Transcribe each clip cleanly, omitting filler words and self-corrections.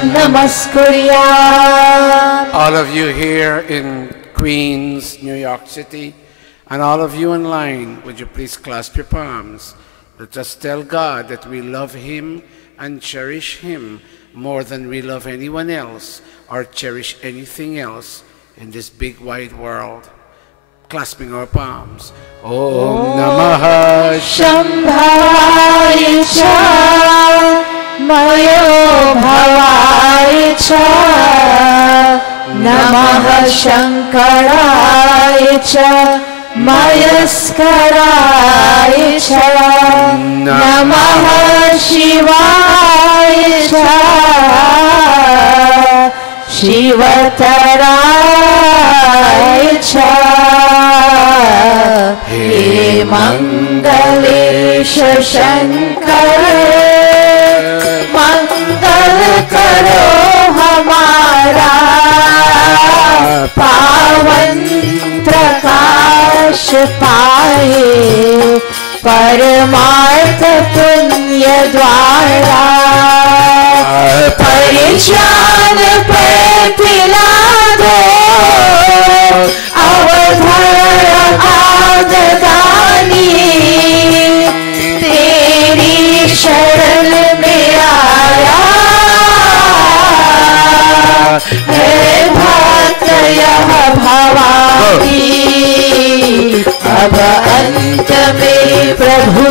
Namaskuriya. All of you here in Queens, New York City, and all of you online, would you please clasp your palms? Let us tell God that we love Him and cherish Him more than we love anyone else or cherish anything else in this big wide world. Clasping our palms. Om Namah Shambhavaya cha Mayo Bhavaya cha Namah Shankaraya cha Mayaskaraya cha Namah Shivaya cha Shivataraya cha He Mangalesha Shankar Mangal karo hamara Pavan prakash paaye Paramartha punya dwara Parishan par pila do Avadhara aadani Teri sharan mein aaya Hai bhakt yah bhavani Ab ant mein prabhu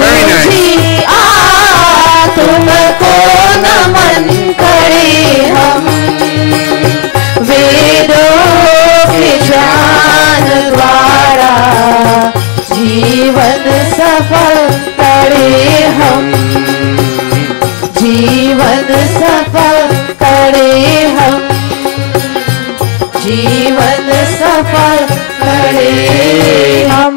ji तुमको नमन करे हम वेदों के ज्ञान द्वारा जीवन सफल करे हम जीवन सफल करे हम जीवन सफल करे हम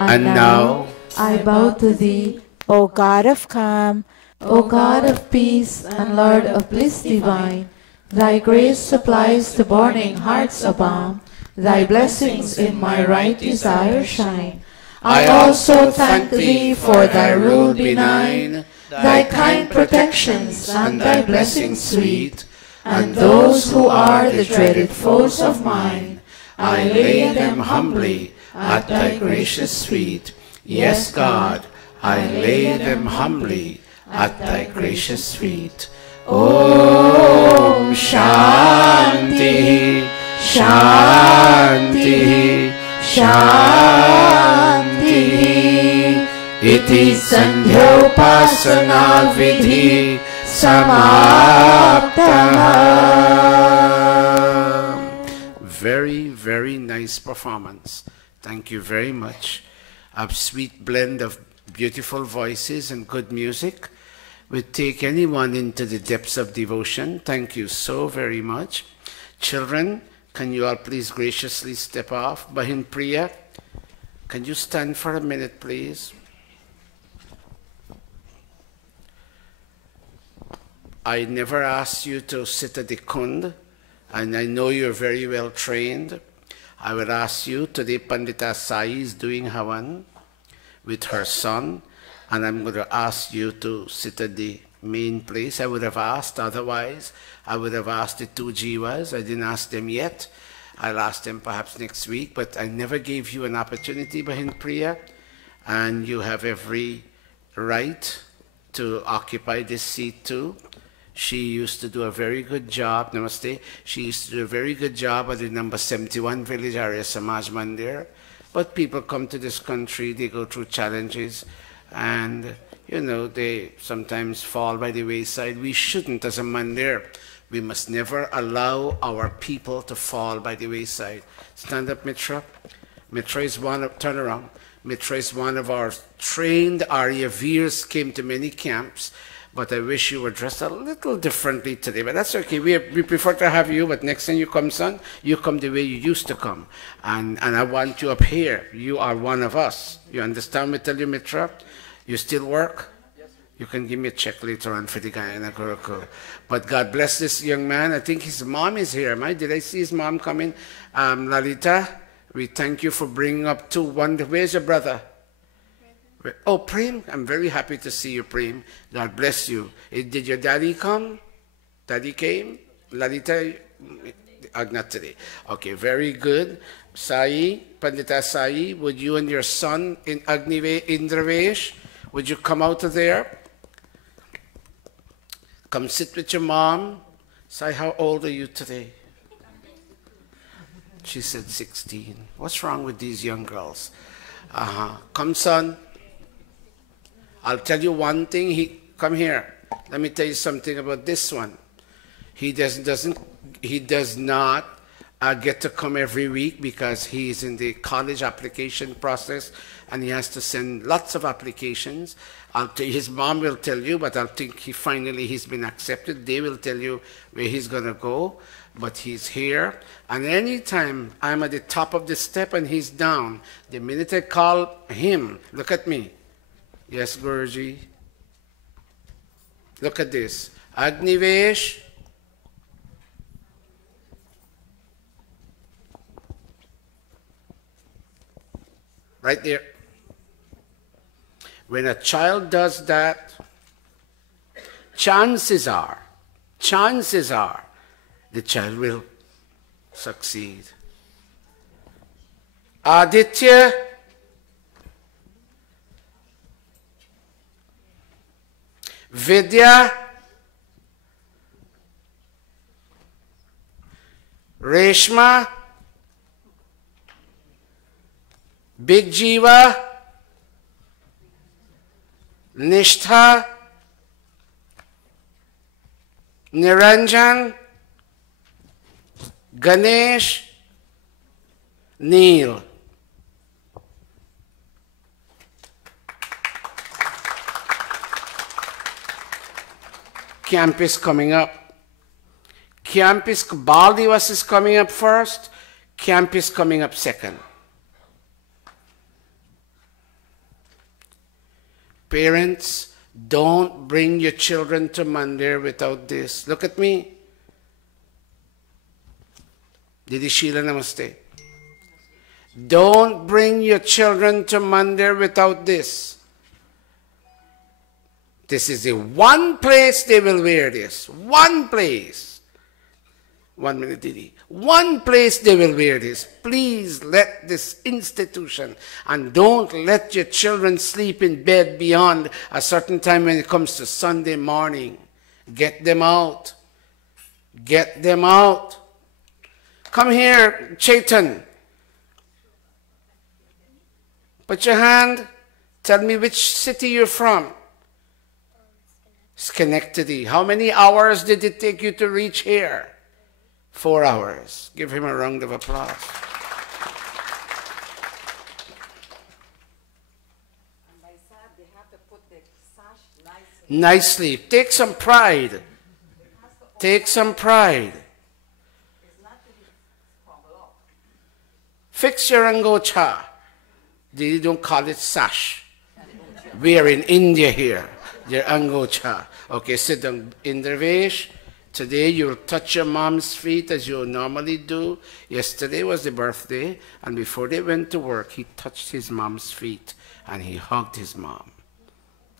And now I bow to thee, O God of calm, O God of peace and Lord of bliss divine. Thy grace supplies the burning heart's a balm. Thy blessings in my right desire shine. I also thank thee for thy rule benign, thy kind protections and thy blessings sweet. And those who are the dreaded foes of mine, I lay them humbly at thy gracious feet. Yes, God, I lay them humbly at thy gracious feet. Om Shanti, Shanti, Shanti. Iti Sandhyopasana Vidhi Samaptaha. very, very nice performance. Thank you very much. A sweet blend of beautiful voices and good music would take anyone into the depths of devotion. Thank you so very much. Children, can you all please graciously step off? Bahin Priya, can you stand for a minute, please? I never asked you to sit at the kund, and I know you're very well trained. I would ask you, today Pandita Sai is doing Havan with her son, and I'm going to ask you to sit at the main place. I would have asked, otherwise I would have asked the two Jivas. I didn't ask them yet. I'll ask them perhaps next week, but I never gave you an opportunity, Bahin Priya, and you have every right to occupy this seat too. She used to do a very good job, Namaste. She used to do a very good job at the number 71 village area Samaj Mandir. But people come to this country, they go through challenges, and you know, they sometimes fall by the wayside. We shouldn't as a Mandir. We must never allow our people to fall by the wayside. Stand up, Mitra. Mitra is one of, turn around. Mitra is one of our trained Arya Veers, came to many camps. But I wish you were dressed a little differently today. But that's okay. We prefer to have you, but next time you come, son, you come the way you used to come. And I want you up here. You are one of us. You understand me, tell you, Mitra? You still work? Yes, sir. You can give me a check later on for the guy in the Gurukula. But God bless this young man. I think his mom is here. Did I see his mom coming? Lalita, we thank you for bringing up two. Where's your brother? Oh, Prem, I'm very happy to see you, Prem. God bless you. Did your daddy come? Daddy came? Lalita? Not today. Okay, very good. Sai, Pandita Sai, would you and your son in Indravesh, would you come out of there? Come sit with your mom. Sai, how old are you today? She said 16. What's wrong with these young girls? Come, son. I'll tell you one thing. Come here. Let me tell you something about this one. He does not get to come every week because he's in the college application process and he has to send lots of applications. His mom will tell you, but I think he's been accepted. They will tell you where he's going to go, but he's here. And anytime I'm at the top of the step and he's down, the minute I call him, look at me. Yes, Guruji. Look at this. Agnivesh. Right there. When a child does that, chances are, the child will succeed. Aditya, Vidya, Reshma, Big Jiva, Nishtha, Niranjan, Ganesh, Neil. Camp is coming up. Baldivas is coming up first. Camp is coming up second. Parents, don't bring your children to Mandir without this. Look at me. Didi Sheila, namaste. Don't bring your children to Mandir without this. This is the one place they will wear this. One place. 1 minute, Didi. One place they will wear this. Please let this institution, and don't let your children sleep in bed beyond a certain time when it comes to Sunday morning. Get them out. Get them out. Come here, Chaitan. Put your hand. Tell me which city you're from. Schenectady. How many hours did it take you to reach here? 4 hours. Give him a round of applause. And by that, they have to put the sash nicely. Take some pride. Take some pride. Fix your angocha. They don't call it sash. We are in India here. Your angocha. Okay, sit down. Indravesh. Today you'll touch your mom's feet as you normally do. Yesterday was the birthday, and before they went to work, he touched his mom's feet and he hugged his mom.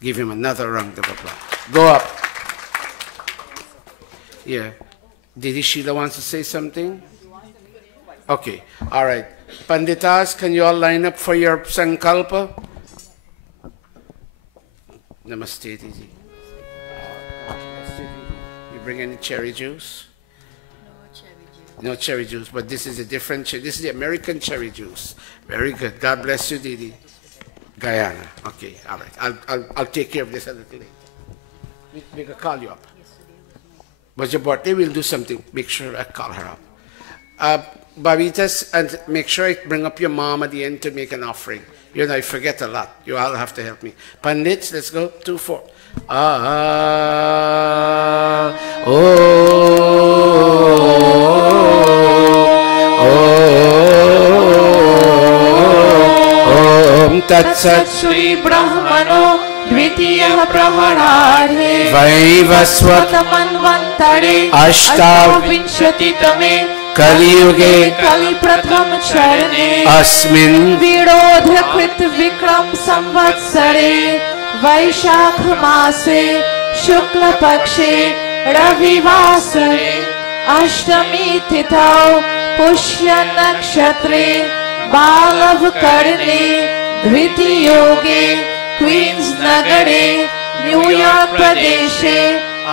Give him another round of applause. Go up. Yeah. Didi Sheila wants to say something? Okay. All right. Panditas, can you all line up for your Sankalpa? Namaste, Didi. Bring any cherry juice? No cherry juice, but this is a different cherry. This is the American cherry juice. Very good. God bless you, Didi. Guyana. Okay, all right. I'll take care of this a little later. We can call you up. But your birthday, we'll do something. Make sure I call her up. Babitas, and make sure I bring up your mom at the end to make an offering. You know, I forget a lot. You all have to help me. Pandits, let's go. 2, 4. Tat Sat Shri Brahmano Dvitiya Prahararhe Vaivasvat Manvantare Ashtav Vinshati Tame कलियुगे कलि प्रथम चरणे अस्मिन् विरोधकृत विक्रम संवत्सरे वैशाख मासे शुक्ल पक्षे रविवासरे अष्टमी तिथौ पुष्य नक्षत्रे बालव कर्णे धृतियोगे क्वींस नगरे न्यूयॉर्क प्रदेशे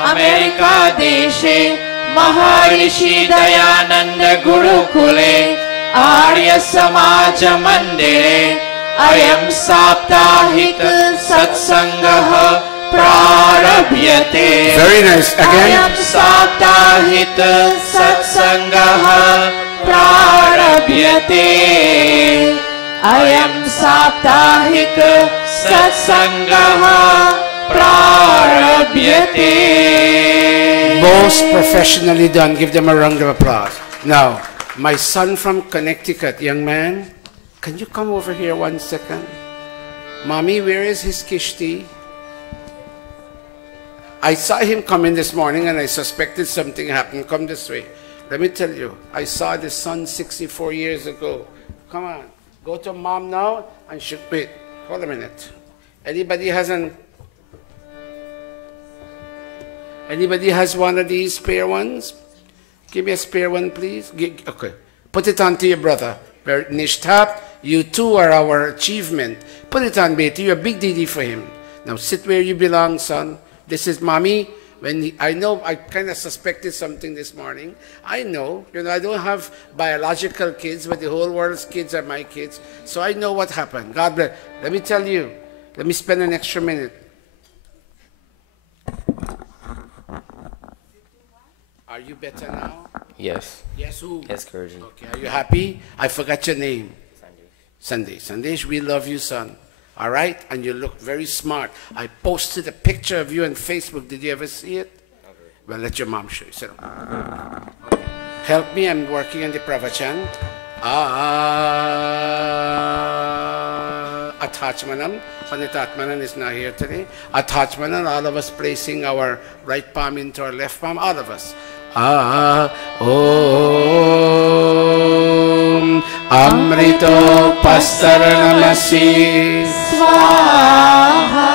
अमेरिका देशे महर्षि दयानंद गुरुकुले आर्य समाज मंदिरे अयं साप्ताहिक सत्संगः प्रारभ्यते. Very nice. Again. अयं साप्ताहिक सत्संगः प्रारभ्यते. अयं साप्ताहिक सत्संगः प्रारभ्यते. Most professionally done. Give them a round of applause. Now, my son from Connecticut, young man, can you come over here 1 second? Mommy, where is his kishti? I saw him come in this morning and I suspected something happened. Come this way. Let me tell you, I saw this son 64 years ago. Come on, go to mom now and wait, hold a minute. Anybody has one of these spare ones? Give me a spare one, please. Okay, put it on to your brother. Nishtap, you two are our achievement. Put it on, Betty. You're a big deedy for him. Now sit where you belong, son. This is mommy. I know I kind of suspected something this morning. I know, I don't have biological kids, but the whole world's kids are my kids. So I know what happened. God bless. Let me tell you. Let me spend an extra minute. Are you better now? Yes. Yes, who? Yes, Guruji. Okay, are you happy? I forgot your name. Sandesh. Sandesh, we love you, son. All right? And you look very smart. I posted a picture of you on Facebook. Did you ever see it? Okay. Well, let your mom show you. Sit down. Okay. Help me. I'm working on the pravachan. Attachmanam. Panditatmanan is not here today. Attachmanan, all of us placing our right palm into our left palm. All of us. Om Amrito Pastaranamasi Swaha.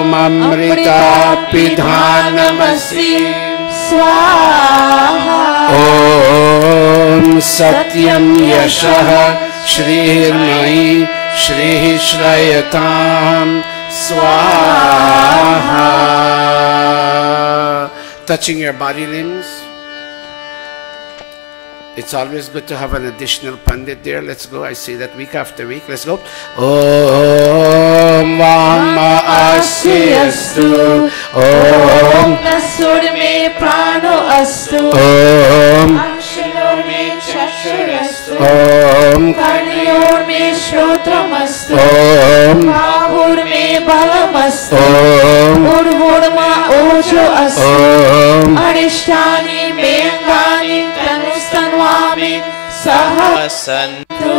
Om Amrita Pidhanamasi Swaha. Om Satyam Yashaha Shrirmai Shri Shrayatam Swaha. Touching your body limbs. It's always good to have an additional pandit there. Let's go. I say that week after week. Let's go. Om Vama Asyastu. Om Nasurme Prano Astu. Om Akshanorme Chashurastu. Om Karniyorme Shrotramastu. Om Bahurme Balamastu. Om Urvurma Ojo Astu. Om Arishtani Mengani Tanustanwami Sahasantu.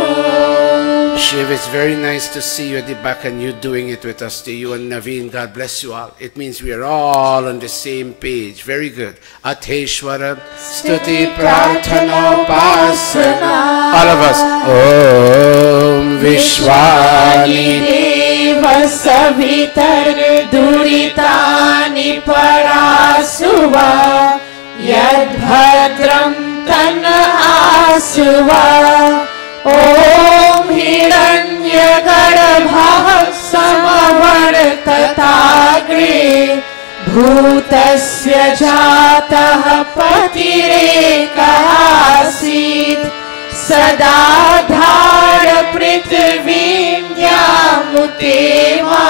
Shiv, it's very nice to see you at the back and you doing it with us. To you and Naveen, God bless you all. It means we are all on the same page. Very good. Ateshwara Stuti Prarthana Upasana. All of us. Om Vishwani Deva Savitar Duritani Parasuva Yad Bhadram Tana Asuva. Om Hiranya Garbha Samavartatagre Bhutasya Jataha Patirekasit Sadadhara Prithvim Yamutema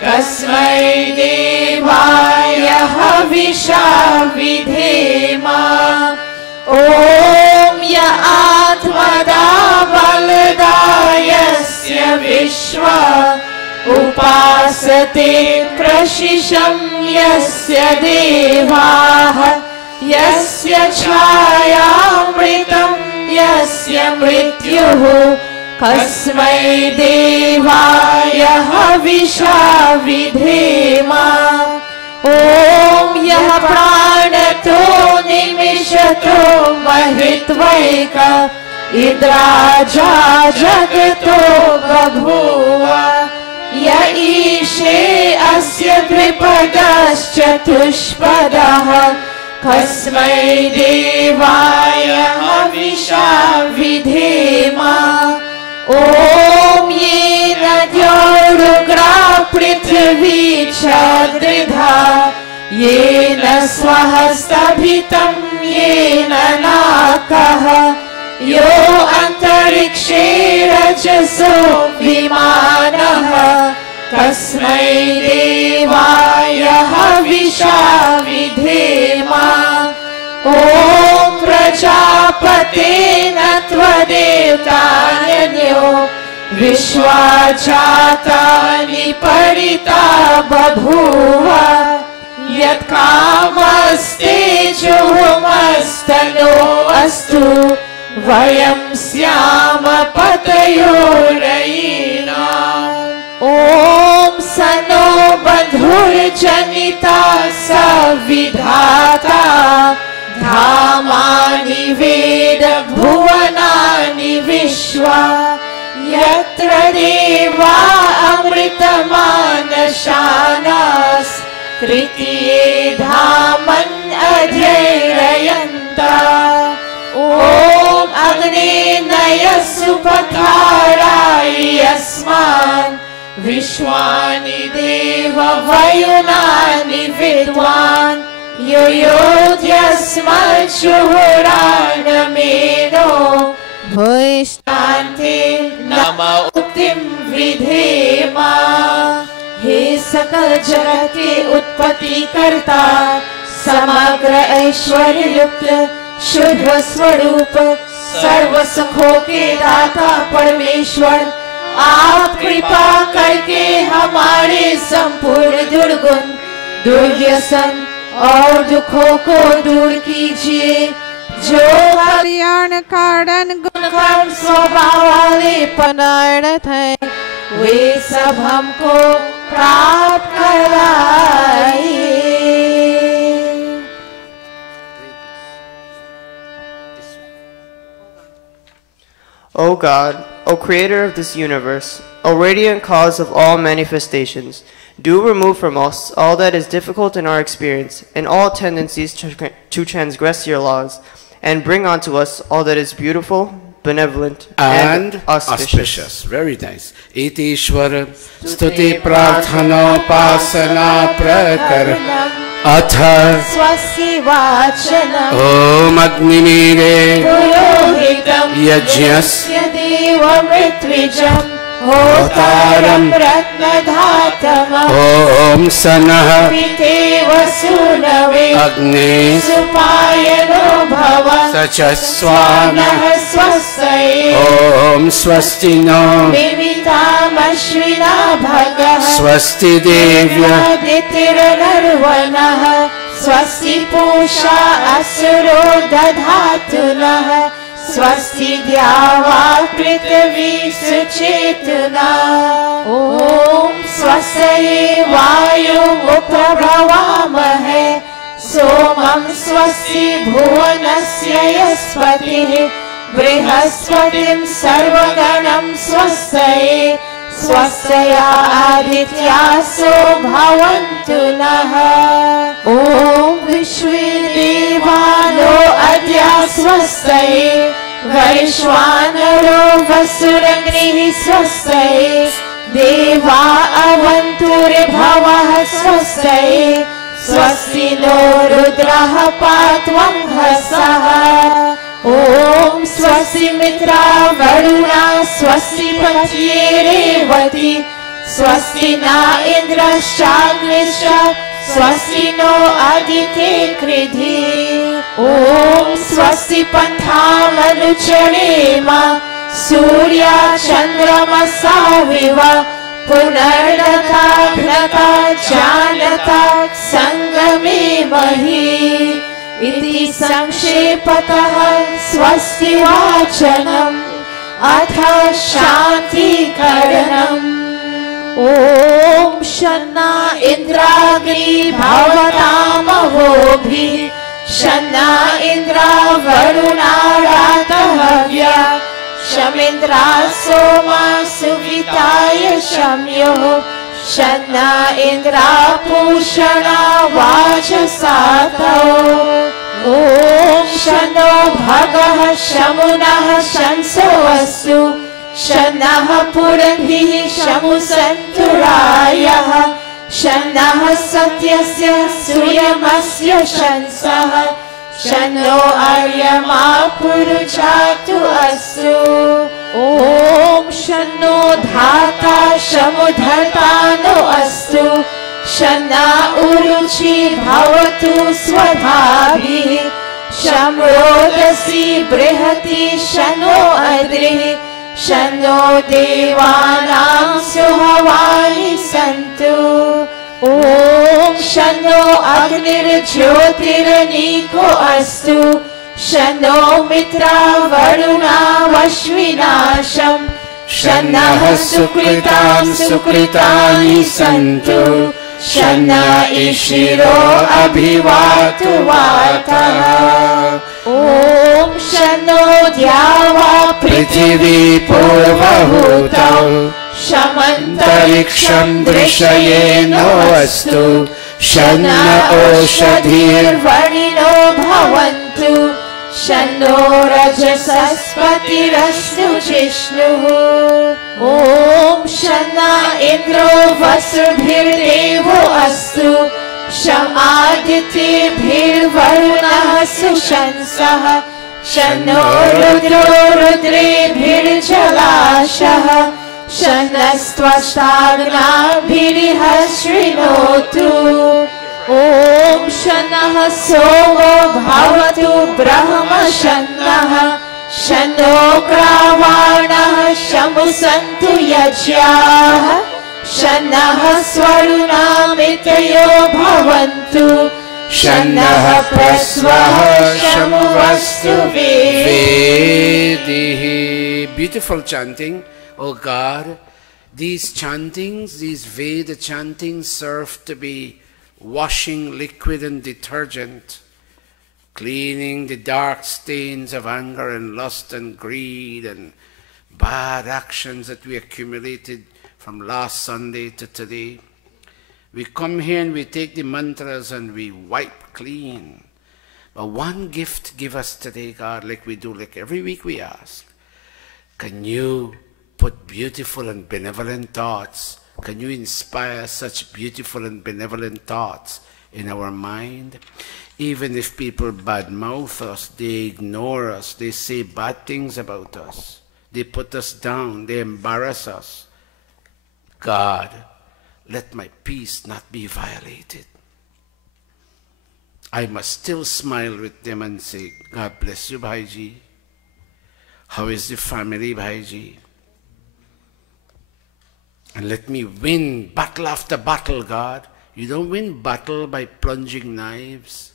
Kasmai Devaya Havisha Vidhema. Om Ya Atmada Baladayasya Vishwa Upasate Prashisham Yasya Devaha Yasya Chayamritam Yasya Mrityuhu Kasmai Devaya Havisha Vidhema. Om Yah Pranato Nime जगतो महित्वैक इन्द्राजा जगतो बभूव य ईशे अस्य द्विपदश्चतुष्पदः कस्मै देवाय हविषा विधेम ॐ येन द्यौरुग्रा पृथिवी च त्रिधा येन स्वः स्तभितं येन नाकः यो अन्तरिक्षे रजसो विमानः तस्मै देवाय हविषा विधेम ॐ प्रजापतेन त्वदेवतान्यो विश्वा जातानि परिता बभूव यत्कामस्तेजोमस्तनो अस्तु वयं स्याम पतयो रयिणाम् ॐ सनो बन्धुर्जनिता सविधाता धामानि वेद भुवनानि विश्वा यत्र देवा अमृतमानशानास् तृतीये धामन् अध्ययन्ता ॐ अग्ने नयस्सु पथाराय यस्मान् विश्वानि देव वयुनानि विद्वान् यो योध्यस्मज्जुहुराणमेनो भूयिष्ठान्ते नम उक्तिं विधेम हे सकल जगत के उत्पत्ति करता समग्र ऐश्वर्य युक्त शुद्ध स्वरूप सर्व सुखों के दाता परमेश्वर आप कृपा करके हमारे संपूर्ण दुर्गुण दुर्व्यसन और दुखों को दूर कीजिए जो कल्याण कारण गुण कर्म स्वभाव वाले पदार्थ है वे सब हमको प्राप्त कराइए। O God, O Creator of this universe, O radiant cause of all manifestations, do remove from us all that is difficult in our experience and all tendencies to transgress your laws, and bring unto us all that is beautiful, benevolent, and auspicious. Very nice. Iti Ishwara Stuti Prarthana Pasana Prakaranam Atha स्वस्य वाचनम् Om Agnimire पुरोहितम् Yajnas देवमृत्विजम् होतारम् रत्नधातमम् Om Sanah पितेव सूनवे Agni सुपायनो भव Sachaswana स्वस्यै Om Swastino मिमितामश्विना भगः Swasti Devya दितिर्नर्वणः स्वस्ति पूषा असुरो दधातु नः स्वस्ति द्यावा पृथिवी सुचेतना ॐ स्वस्यै वायुमुपब्रवामहे सोमं स्वस्ति भुवनस्य यस्पतिः बृहस्पतिं सर्वगणं स्वस्यै स्वस्या आदित्यासो भवन्तु नः ॐ विश्वे देवानो अद्य स्वस्यै वैश्वानरो वसुरग्निः स्वस्यै देवा अवन्तुर्भवः स्वस्यै स्वस्ति नो रुद्रः पात्वं हसः ॐ स्वस्ति मित्रा वरुणा स्वस्ति पत्ये रेवती स्वस्ति न इन्द्रश्चाग्निश्च स्वस्ति नो अदिते कृधि ॐ स्वस्ति पन्थामनुचरेम सूर्या चन्द्रमसाविव पुनर्नता घ्नता जानता संगमे महि इति संक्षेपतः स्वस्ति वाचनम् अथ शान्तिकरणम् ॐ शन्ना इन्द्राग्नि भवतामहोभिः शन्ना इन्द्रा वरुणा रातहव्या शमिन्द्रा सोमा सुविताय शम्योः शन्ना इन्द्रा पूषणा वाचसातौ ॐ शन्नो भगः शमुनः शंसो अस्तु शन्नः पुरन्धिः शमुसन्तुरायः शन्नः सत्यस्य सूर्यमस्य शंसः शन्नो अर्यमा पुरुषातु अस्तु ॐ शन्नो धाता शमुधर्तानो अस्तु शन्ना उरुचि भवतु स्वधाभिः शम्रोदसी बृहति शन्नो अद्रिः शन्नो देवानां सुहवानि सन्तु ॐ शन्नो अग्निर्ज्योतिरनीको अस्तु शन्नो मित्रा वरुणा वश्विनाशम् शन्नः सुकृतां सुकृतानि सन्तु शन्न ईशिरो अभिवातु वातः ॐ शन्नो द्यावा पृथिवी पूर्वहूतौ शमन्तरिक्षं दृशयेनो अस्तु शन्न ओषधिर्वणिनो भवन्तु शन्नो रजसस्पतिरस्तु जिष्णुः ॐ शन्ना इन्द्रो वसुभिर्देवो अस्तु शमादित्यैर्वरुणः सुशंसः शन्नो रुद्रो रुद्रेभिर्जलाशः शन्नस्त्वष्टाग्नाभिरिह शृणोतु ॐ शन्नः सोमो भवतु ब्रह्म शन्नः शन्नो ग्रावाणः शमुसन्तु यज्ञाः शन्नः स्वरुणामितयो भवन्तु शन्नः प्रस्वः शमुवस्तु Vedihi. Beautiful chanting, O God. These chantings, these Veda chantings serve to be washing liquid and detergent, cleaning the dark stains of anger and lust and greed and bad actions that we accumulated from last Sunday to today. We come here and we take the mantras and we wipe clean. But one gift give us today, God, like we do, like every week we ask. Can you put beautiful and benevolent thoughts? Can you inspire such beautiful and benevolent thoughts in our mind? Even if people badmouth us, they ignore us, they say bad things about us, they put us down, they embarrass us. God, let my peace not be violated. I must still smile with them and say, God bless you, Bhaiji. How is the family, Bhaiji? And let me win battle after battle, God. You don't win battle by plunging knives.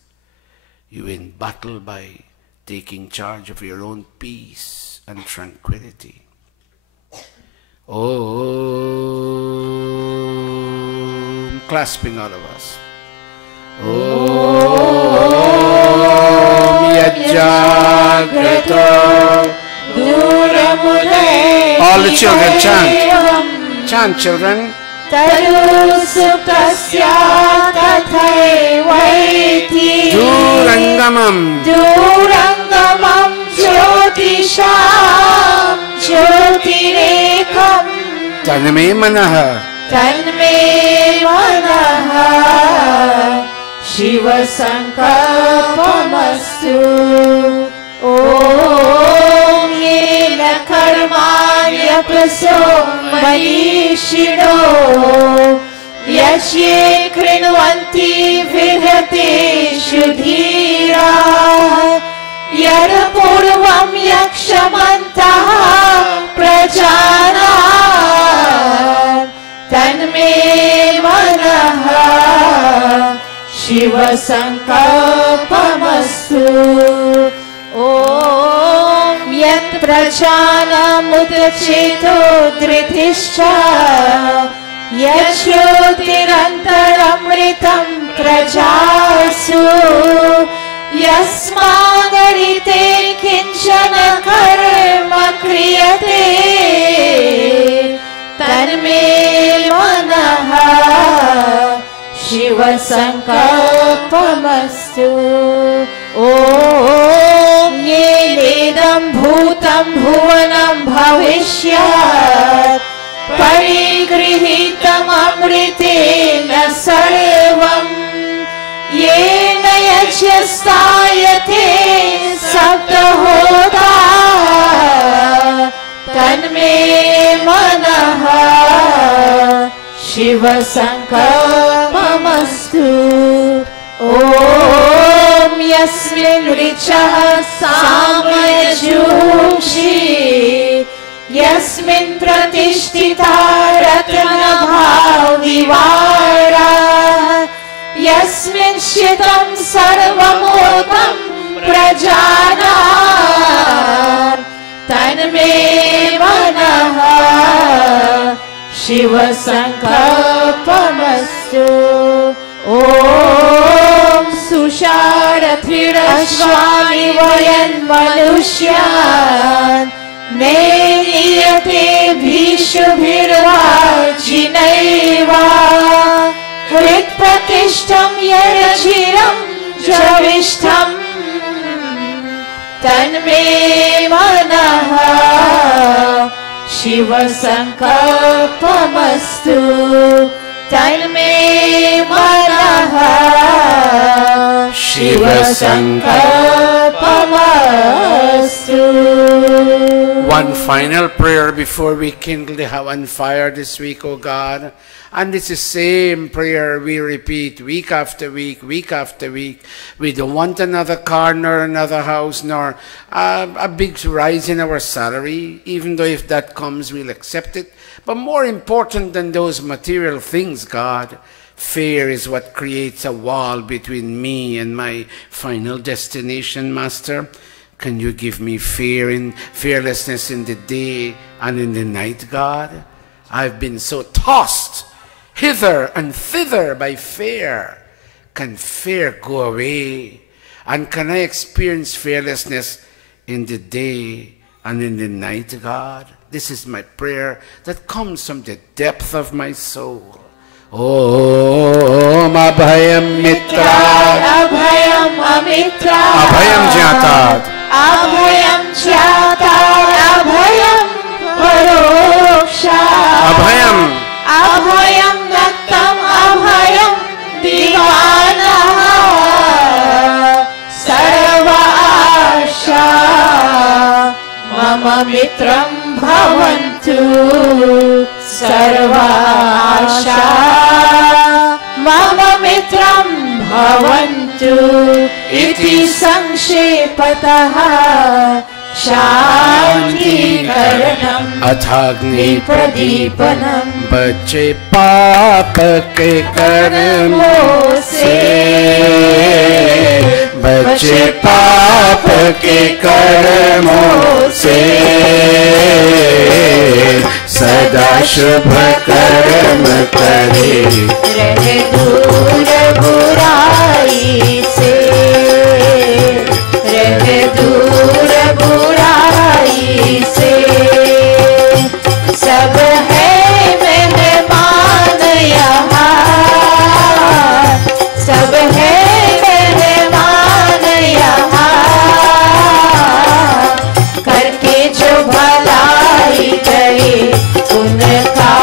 You win battle by taking charge of your own peace and tranquility. Om, clasping all of us. Om Yajjagrato Duramudai. All the children chant. Chant, children. Taru supasya tathaivaiti Durangamam. Durangamam jyotisham jyotirekam Tanme manaha. Tanme manaha Shiva sankalpamastu Om yena karmanya praso manishino Yashye krinvanti vidhate shudhira Yara purvam yakshamantaha prajana Tanme manaha Shiva sankalpamastu Om yat prajana mudcheto dhritischa Yashyotirantaramritam prajasu यस्मादरिते किंचन कर्म क्रियते तन्मे मनः शिव संकल्पमस्तु। ॐ येनेदं भूतं भुवनं भविष्यत् परिगृहीतममृतेन सर्वं येन यज्ञस्तायते सप्तहोता तन्मे मनः शिव संकल्पमस्तु। ॐ यस्मिन् ऋचः सामयजूंषि यस्मिन् प्रतिष्ठिता रत्नभाविवारा यस्मिन् शितं सर्वमोदं प्रजानां तन्मे मनः शिव संकल्पमस्तु। ॐ सुषारथिरश्वानि वयन् मनुष्यान् ने नीयते भीषुभिर्वाचिनैव हृत्प्रतिष्ठं यरचिरं जविष्ठं तन्मे मनः शिव संकल्पमस्तु। तन्मे मनः Shiv संकल्पमस्तु। One final prayer before we kindle the Havan fire this week, O God. And it's the same prayer we repeat week after week, week after week. We don't want another car, nor another house, nor a big rise in our salary. Even though if that comes, we'll accept it. But more important than those material things, God, fear is what creates a wall between me and my final destination, Master. Can you give me fearlessness in the day and in the night, God? I've been so tossed hither and thither by fear. Can fear go away? And can I experience fearlessness in the day and in the night, God? This is my prayer that comes from the depth of my soul. Om Abhayam Mitra, Abhayam Amitra, Abhayam Jatad, Abhayam Jatad, Abhayam Paroksha, Abhayam, Abhayam Nattam, Abhayam Divana, Sarva Asha, Mama Mitram Bhavantu, Sarva Asha, Mama Mitram Bhavantu, Iti Sanshepataha, Shanti Karanam, Athagni Pradipanam, बच्चे पाप के कर्मों से, बच्चे पाप के कर्मों से, सदा शुभ कर्म करे, रहे दूर बुराई से, रहे दूर बुराई से, सब है मेहमान यहाँ, सब है मेहमान यहाँ, करके जो भलाई गए उनका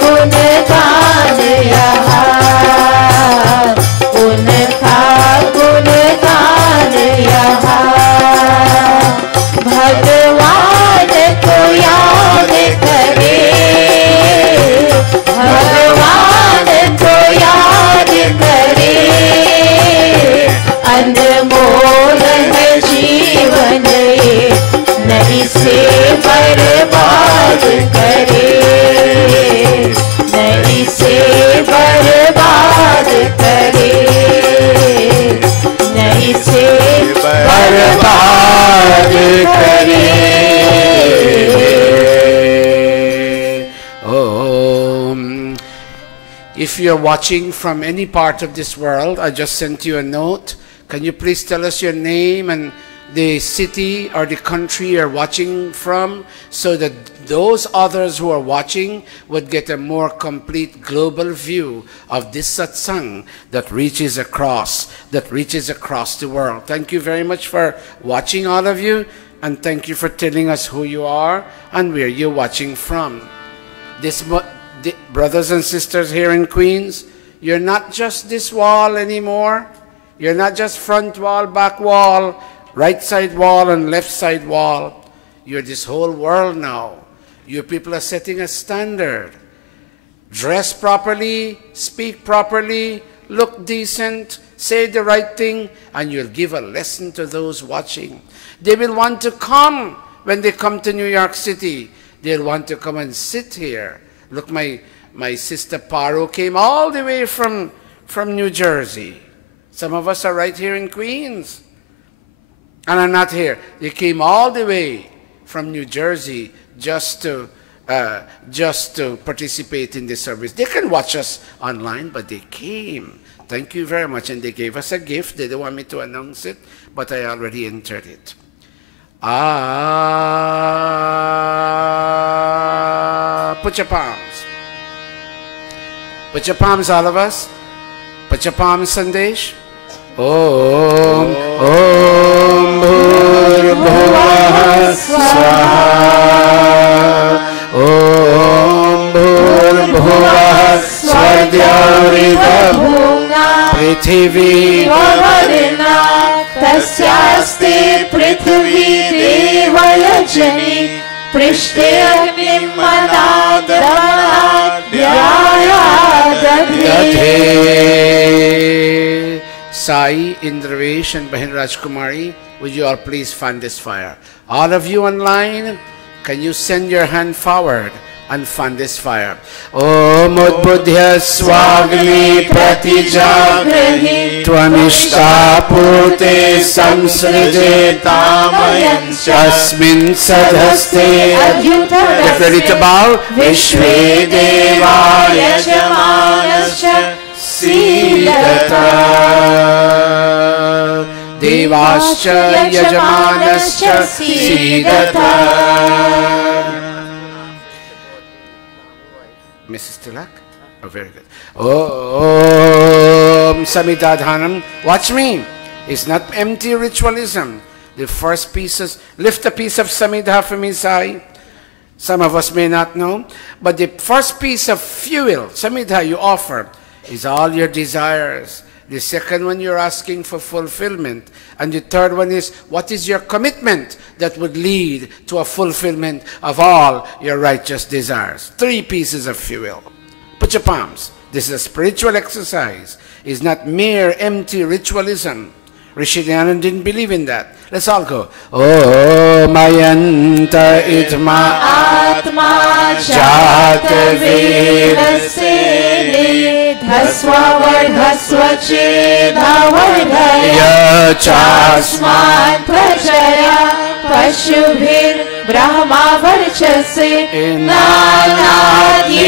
गुणगान यहाँ, उनका गुणगान यहाँ, भगवान को याद करे, भगवान को याद करे, अनमोल है जीवन ये, नहीं से बर्बाद करे, नहीं से बर्बाद करे, नहीं से बर्बाद करे। If you're watching from any part of this world, I just sent you a note. Can you please tell us your name and the city or the country you're watching from, so that those others who are watching would get a more complete global view of this satsang that reaches across the world. Thank you very much for watching, all of you, and thank you for telling us who you are and where you're watching from. The brothers and sisters here in Queens, you're not just this wall anymore. You're not just front wall, back wall, right side wall and left side wall. You're this whole world now. You people are setting a standard. Dress properly, speak properly, look decent, say the right thing, and you'll give a lesson to those watching. They will want to come when they come to New York City. They'll want to come and sit here. Look, my sister Paro came all the way from New Jersey. Some of us are right here in Queens and are not here. They came all the way from New Jersey just to participate in this service. They can watch us online, but they came. Thank you very much. And they gave us a gift. They don't want me to announce it, but I already entered it. Put your palms. Put your palms, all of us. Put your palms, Sandesh. Om, Om, Bhurabhuvah Swaha. Om, Bhurabhuvah Swadhyavridabhunga. Prithvi Vavarina. Tasyasti Prithvi Devayajani. Prishte Agnim Manadamana Dhyayadadhe. Sai, Indravesh and Bahin Rajkumari, would you all please fan this fire? All of you online, can you send your hand forward and fan this fire? Om Udbudhya Swagni Pratijagrahi Tvamishta Purte Samsrije Tamayancha Asmin Sadhaste Get ready to bow. Vishve Deva Yajamanascha Sidata Devascha Yajamanascha Sidata. Mrs. Tilak? Oh, very good. Om Samidadhanam. Watch me. It's not empty ritualism. The first pieces, lift a piece of Samidha for me, Sai. Some of us may not know, but the first piece of fuel, Samidha, you offer, is all your desires. The second one, you're asking for fulfillment. And the third one is, what is your commitment that would lead to a fulfillment of all your righteous desires? 3 pieces of fuel. Put your palms. This is a spiritual exercise. It's not mere empty ritualism. Rishi Dayananda didn't believe in that. Let's all go. Oh, Mayanta Itma Atma Jata Vedasene Dhaswa Vardhaswa Chedha Vardhaya Chasman Prajaya Pashubhir Brahma Varchase Nanadyena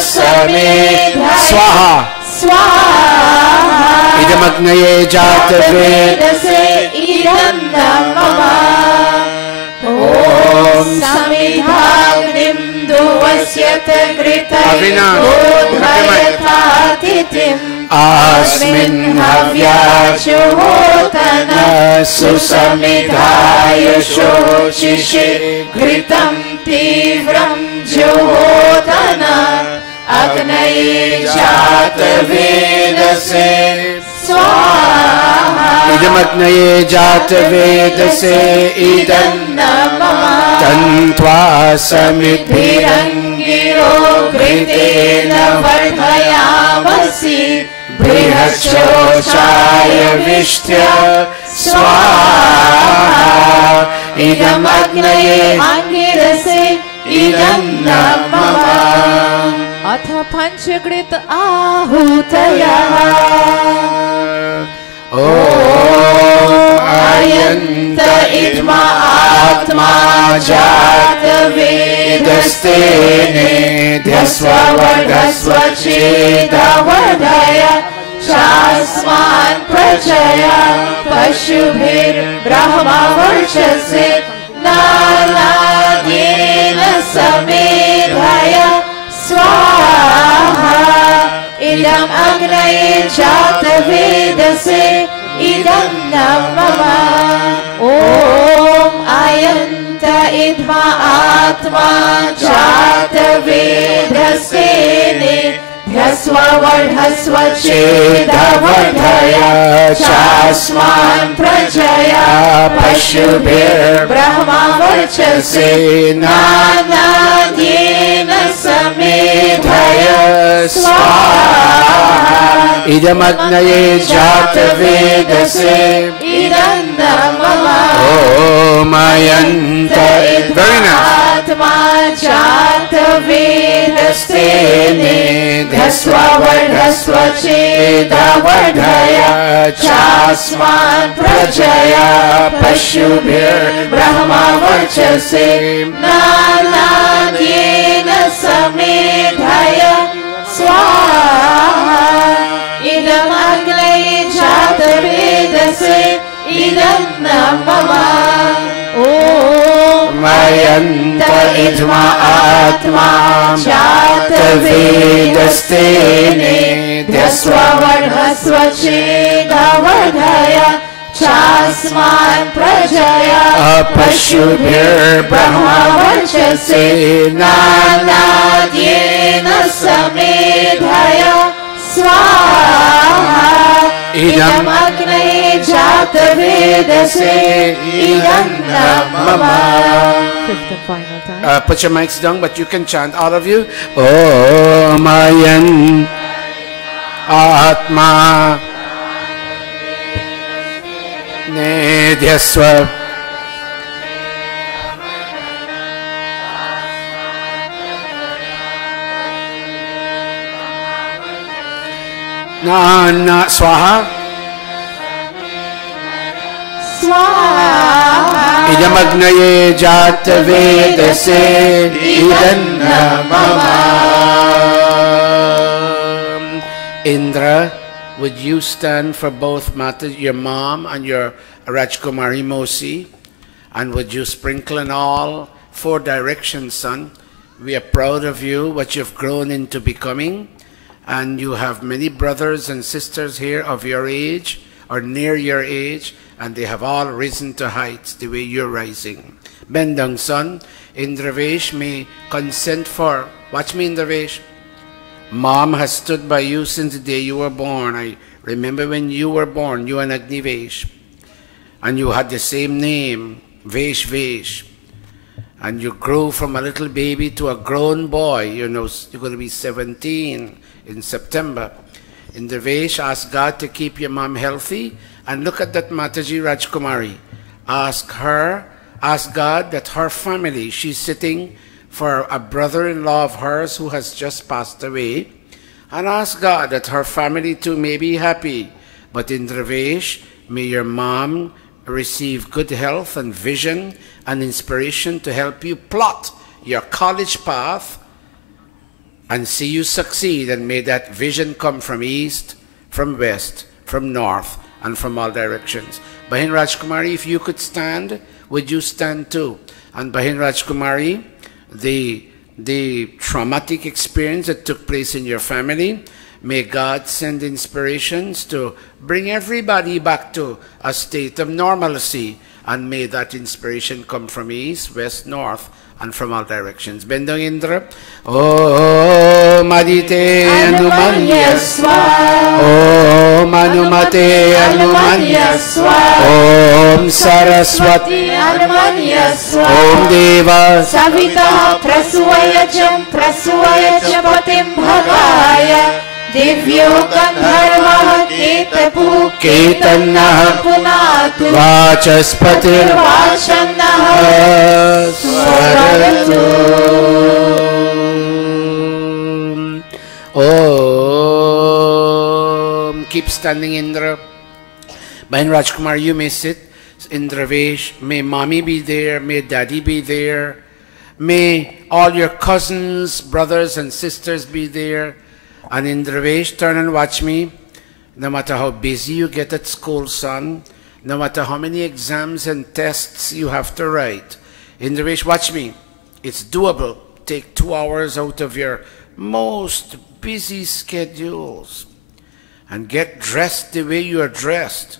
Samedhaya Swaha Swaha Idamagnaye Jata Vedase Idamnamama Om Samidhagnim Duvasyata Grita Udhayatatitim Asmin Havyachuhotana Susamidhaya Shochishi Gritam Tivram Juhotana Agnaye Jata Vedase Swaha Idamagnaye Jata Vedase Idam Namama Tantva Samidbhirangiro Gritena Vardhayamasi Brihachochaya Vishtya Swaha Idamagnaye Angirase Idam Namama Atha Panchagrit Ahutaya Om Ayanta Itma Atma Jata Vedastene Dhasva Vardhasva Chedha Vardhaya Chasman Prajaya Pashubhir-Brahma Varchase Naladina Samidhaya Swaha Idam Agnaye Jata Vedase Idam Namama Om Ayanta Idma Atma Jata Vedasene Yaswa Vardhaswa Cheda Vardhaya Chasman Prajaya Pashubhir Brahma Varchase Nanadina Samidhaya Swaha Idam Agnaye Jata Vedase Idam Namama Om Ayanta. Very nice. Atma Jata Vedasene Dhaswa Vardhaswa Cheda Vardhaya Chasman Prajaya Pashubhir Brahma Varchase Naladina Samidhaya Swaha Idam Agnaye Jata Vedase Idam Namama Om Mayanta Idma Atma Jata Vedastene Dhaswa Vardhaswa Cheda Vardhaya Chasman Prajaya Pashubhir Brahma Varchase Naladina Samidhaya Swaha Idam Agnaye Jata Vedase Idam Namama. Fifth and final time. Put your mics down, but you can chant, all of you. Om Ayan Atma Nedhyaswa Na Swaha Swaha Idam Agnaye Jata Vedase Idam Namama. Indra, would you stand for both Mata, your mom and your Rajkumari Mosi? And would you sprinkle in all four directions, son? We are proud of you, what you've grown into becoming. And you have many brothers and sisters here of your age or near your age, and they have all risen to heights the way you're rising. Bend down, son. Indravesh may consent for, watch me, Indravesh. Mom has stood by you since the day you were born. I remember when you were born, you and Agnivesh, and you had the same name, Vesh Vesh. And you grew from a little baby to a grown boy. You know, you're going to be 17 in September. Indravesh, ask God to keep your mom healthy. And look at that Mataji Rajkumari. Ask her, ask God that her family, she's sitting for a brother-in-law of hers who has just passed away. And ask God that her family too may be happy. But Indravesh, may your mom receive good health and vision and inspiration to help you plot your college path and see you succeed, and may that vision come from east, from west, from north, and from all directions. Bahin Rajkumari, if you could stand, would you stand too? And Bahin Rajkumari, the traumatic experience that took place in your family, may God send inspirations to bring everybody back to a state of normalcy, and may that inspiration come from east, west, north, and from all directions. Bendong Indra. Om Adite Anumanya Swaha. Om Anumate Anumanya Swaha. Om Saraswati Anumanya Swaha. Om Deva Savita Prasuvayacham Patim Bhagaya Divyo Gandharva Ketapu Ketanah Punatu Vachaspatir Vachanah Swaratu. Om. Keep standing, Indra. Bahin Rajkumar, you may sit. Indravesh, may mommy be there, may daddy be there, may all your cousins, brothers and sisters be there. And Indravesh, turn and watch me. No matter how busy you get at school, son, no matter how many exams and tests you have to write, in the race, watch me, it's doable. Take 2 hours out of your most busy schedules and get dressed the way you are dressed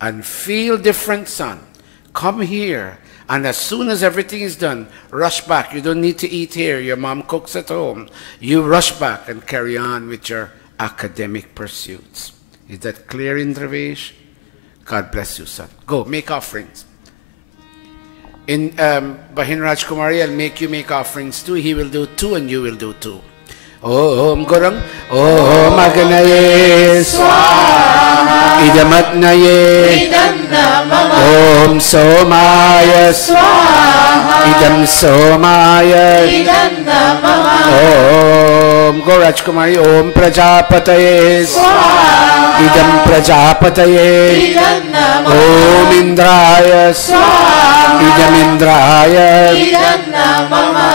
and feel different, son. Come here, and as soon as everything is done, rush back. You don't need to eat here. Your mom cooks at home. You rush back and carry on with your academic pursuits. Is that clear, Indravesh? God bless you, son. Go, make offerings. In Bahin Rajkumari, I'll make you make offerings too. He will do 2 and you will do 2. Om Gurang, Om Agnaye Swaha, Idamatnaye, Om Somaya Swaha, Idam Somaya, Om Gorajkumari, Om Prajapataye Swaha, Idam Prajapataye, Om Indraya Swaha, Idam Indraya,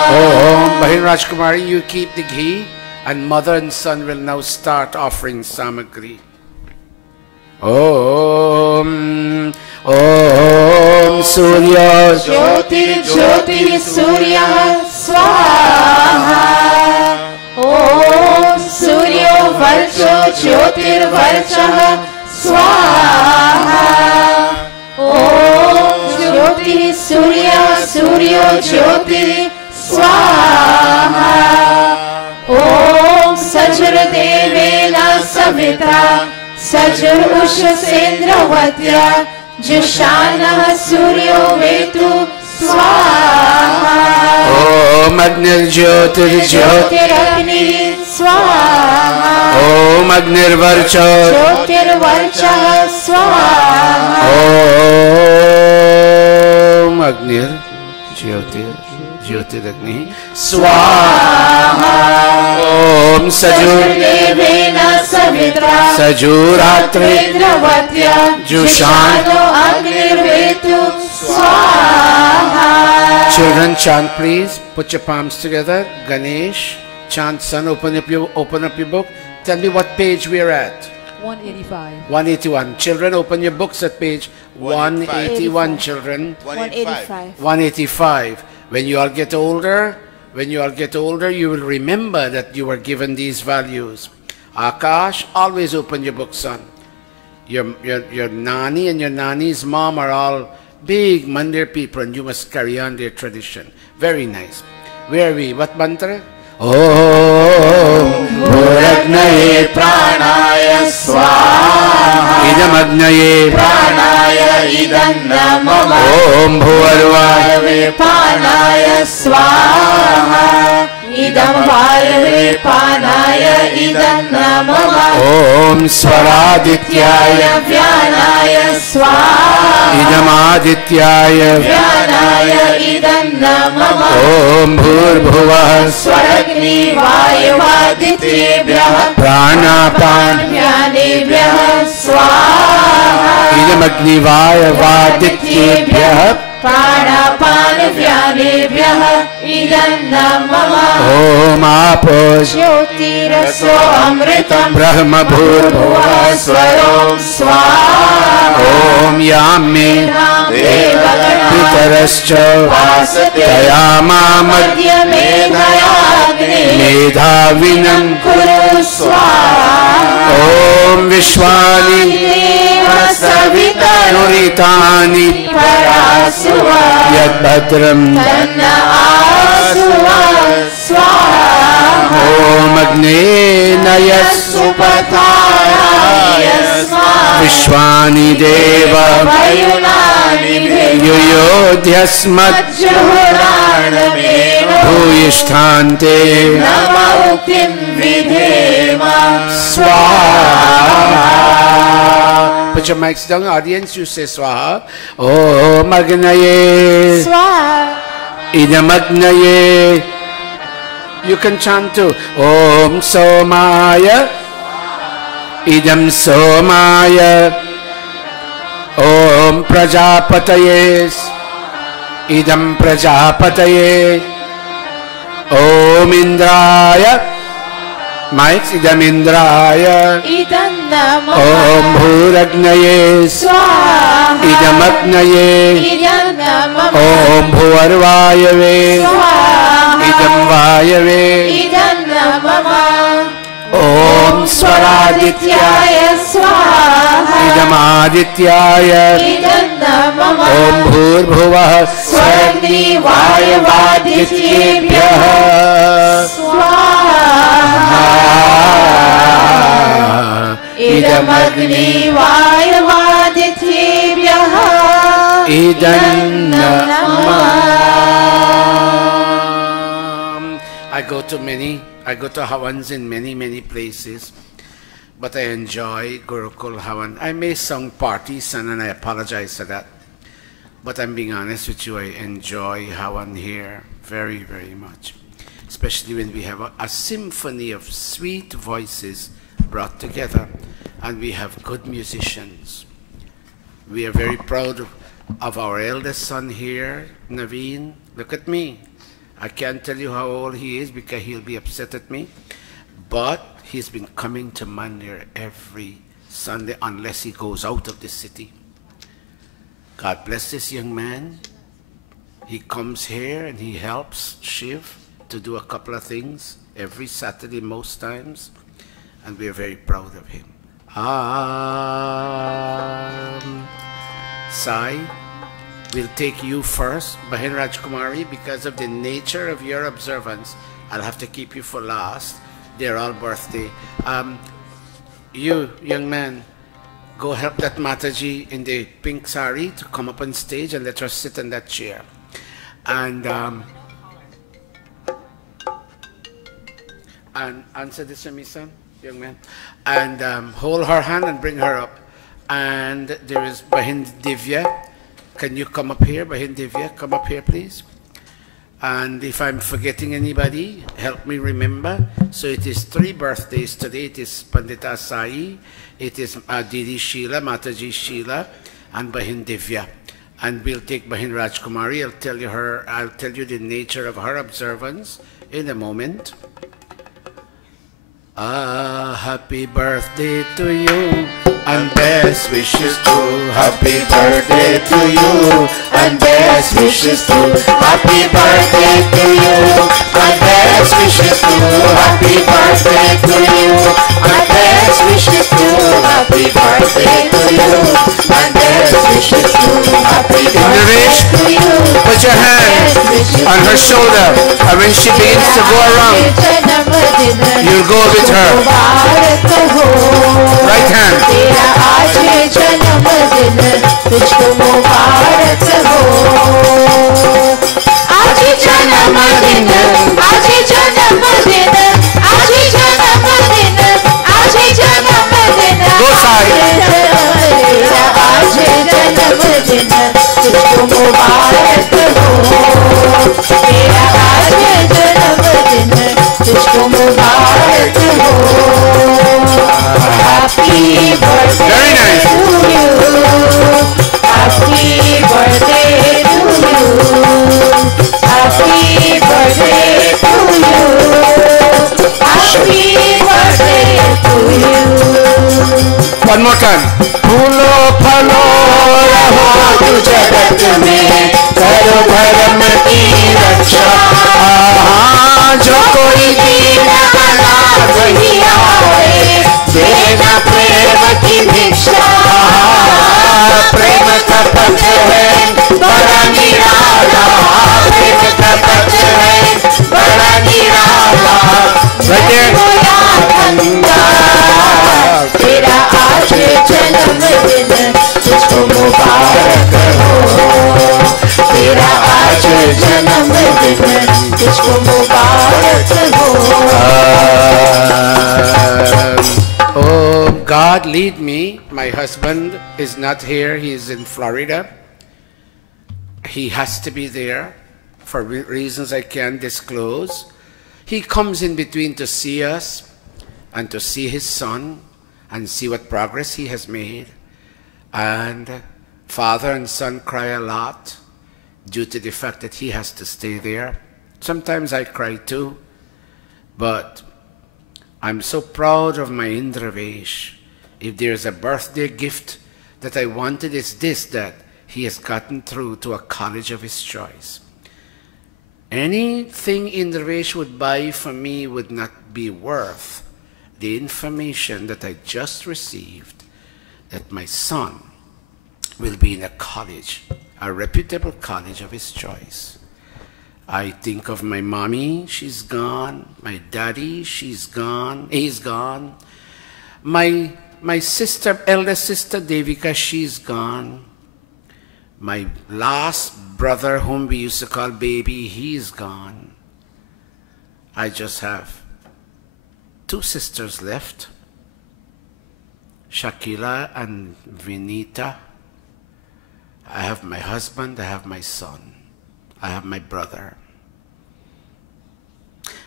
Om Bahin Rajkumari, you keep the ghee. And mother and son will now start offering samagri. Om Surya Jyotir Surya Swaha. Om Surya Varcho Jyotir Varcha Swaha. Om Jyotir Surya Jyotir Swaha. Om Sajur Devena Savitra Sajur Ushasendravadya Jushana Suryo Vetu Swaha. Om Agnir Jyotir Jyotiragni Swaha. Om Agnir Varcha Jyotir Varcha Swaha. Om Agnir Jyotiragni Swaha. Om Sajur Devena Savitra Sajuratri Dravadya Jushano Agnirvetu Swaha. Children, chant please. Put your palms together. Ganesh, chant, son. Open up your book. Tell me what page we are at. 185. 181. Children, open your books at page 181. Children. 185. 185. When you all get older, you will remember that you were given these values. Akash, always open your book, son. Your nani and your nani's mom are all big Mandir people, and you must carry on their tradition. Very nice. Where are we? What mantra? Om Bhuragnaye Pranaya Swaha, Idamagnaye Pranaya Idannamama, Om Bhuvarvaya Pranaya Swaha, Idam Varve Panaya Idannamama, Om Swaradityaya Vyanaya Swaha, Idam Adityaya Vyanaya Idannamama, Om Bhurbhuva Swaragni Vayuvadityebhyah Pranapan Vyanebhyah Swaha, Idam Agni Vayuvadityebhyah Pranapan Vyanebhyah Idannamama, Om Apos Jyotiraso Amritam Brahma Bhurbhuva Swarom Swaha, Om Yame Pitarascha Tayama Madhya Medhavinam Kuru Swaha, Om Vishwani Nuritani Parasuva Yadbhadram Tanna Asuva Swaha, Om Agne Nayasupataya Swaha, Vishwani Deva Vayunani Yuyodhyasmat Juhuranamena Bhuyishtante Namauktim Vidhema Swaha. Put your mics down, audience, you say Swaha. Om Agnaye Swaha. Idamagnaye. You can chant too. Om Somaya Idam Somaya, Om Prajapataye Idam Prajapataye, Om Indraya Mics idamindraya Idannama Om Bhuragnaye Swaha Idamagnaye Idannama Om Bhuvarvayave Swaha Idam Vayave Idannama Om Swaradityaya Swaha Idamadityaya Idannama Om Bhurbhuvah Swarni Vayavadityebhyah Idamagni Vayavadityebhyah Idannama. I go to Havans in many places, but I enjoy Gurukul Havan. I may sing party, son, and I apologize for that. But I'm being honest with you, I enjoy Havan here very, very much. Especially when we have a symphony of sweet voices brought together and we have good musicians. We are very proud of our eldest son here, Naveen. Look at me. I can't tell you how old he is because he'll be upset at me. But he's been coming to Mandir every Sunday unless he goes out of the city. God bless this young man. He comes here and he helps Shiv to do a couple of things every Saturday most times. And we are very proud of him. Sai, we'll take you first, Bahin Rajkumari, because of the nature of your observance. I'll have to keep you for last. They're all birthday. You, young man, go help that Mataji in the pink sari to come up on stage and let her sit in that chair. And answer this for me, son, young man. And hold her hand and bring her up. And there is Bahin Divya. Can you come up here, Bahin Divya? Come up here, please. And if I'm forgetting anybody, help me remember. So it is 3 birthdays today. It is Pandita Sai, it is Didi Sheila, Mataji Sheila, and Bahin Divya. And we'll take Bahin Rajkumari. I'll tell you the nature of her observance in a moment. Happy birthday to you, and best wishes too. Happy birthday to you, and best wishes too. Happy birthday to you, and best wishes too. Happy birthday to you, and best wishes too. Happy birthday to you, and best wishes too. Happy birthday to you. Put your hand on her shoulder, and when she begins to go around, you'll go with her. Right hand. Go side. Happy birthday. Very nice. To you. Happy birthday to you. Happy birthday to you. Happy birthday to you. One more time. फूलो फलो रहो तू जगत में, करो धर्म की रक्षा। जो कोई दीन अनाथ वही आए, देना प्रेम की भिक्षा। प्रेम का पथ है बड़ा निराला, प्रेम का पथ है बड़ा निराला। गोया गंगा तेरा आज जन्मदिन, तुझको मुबारक हो। तेरा आज जन्मदिन, तुझको मुबारक हो। Oh, God lead me. My husband is not here. He is in Florida. He has to be there for reasons I can't disclose. He comes in between to see us and to see his son and see what progress he has made. And father and son cry a lot due to the fact that he has to stay there. Sometimes I cry too, but I'm so proud of my Indravesh. If there's a birthday gift that I wanted, it's this, that he has gotten through to a college of his choice. Anything Indravesh would buy for me would not be worth the information that I just received, that my son will be in a college, a reputable college of his choice. I think of my mommy, she's gone. My daddy, she's gone. He's gone. My sister, eldest sister Devika, she's gone. My last brother, whom we used to call baby, he's gone. I just have 2 sisters left, Shakila and Vinita. I have my husband, I have my son, I have my brother.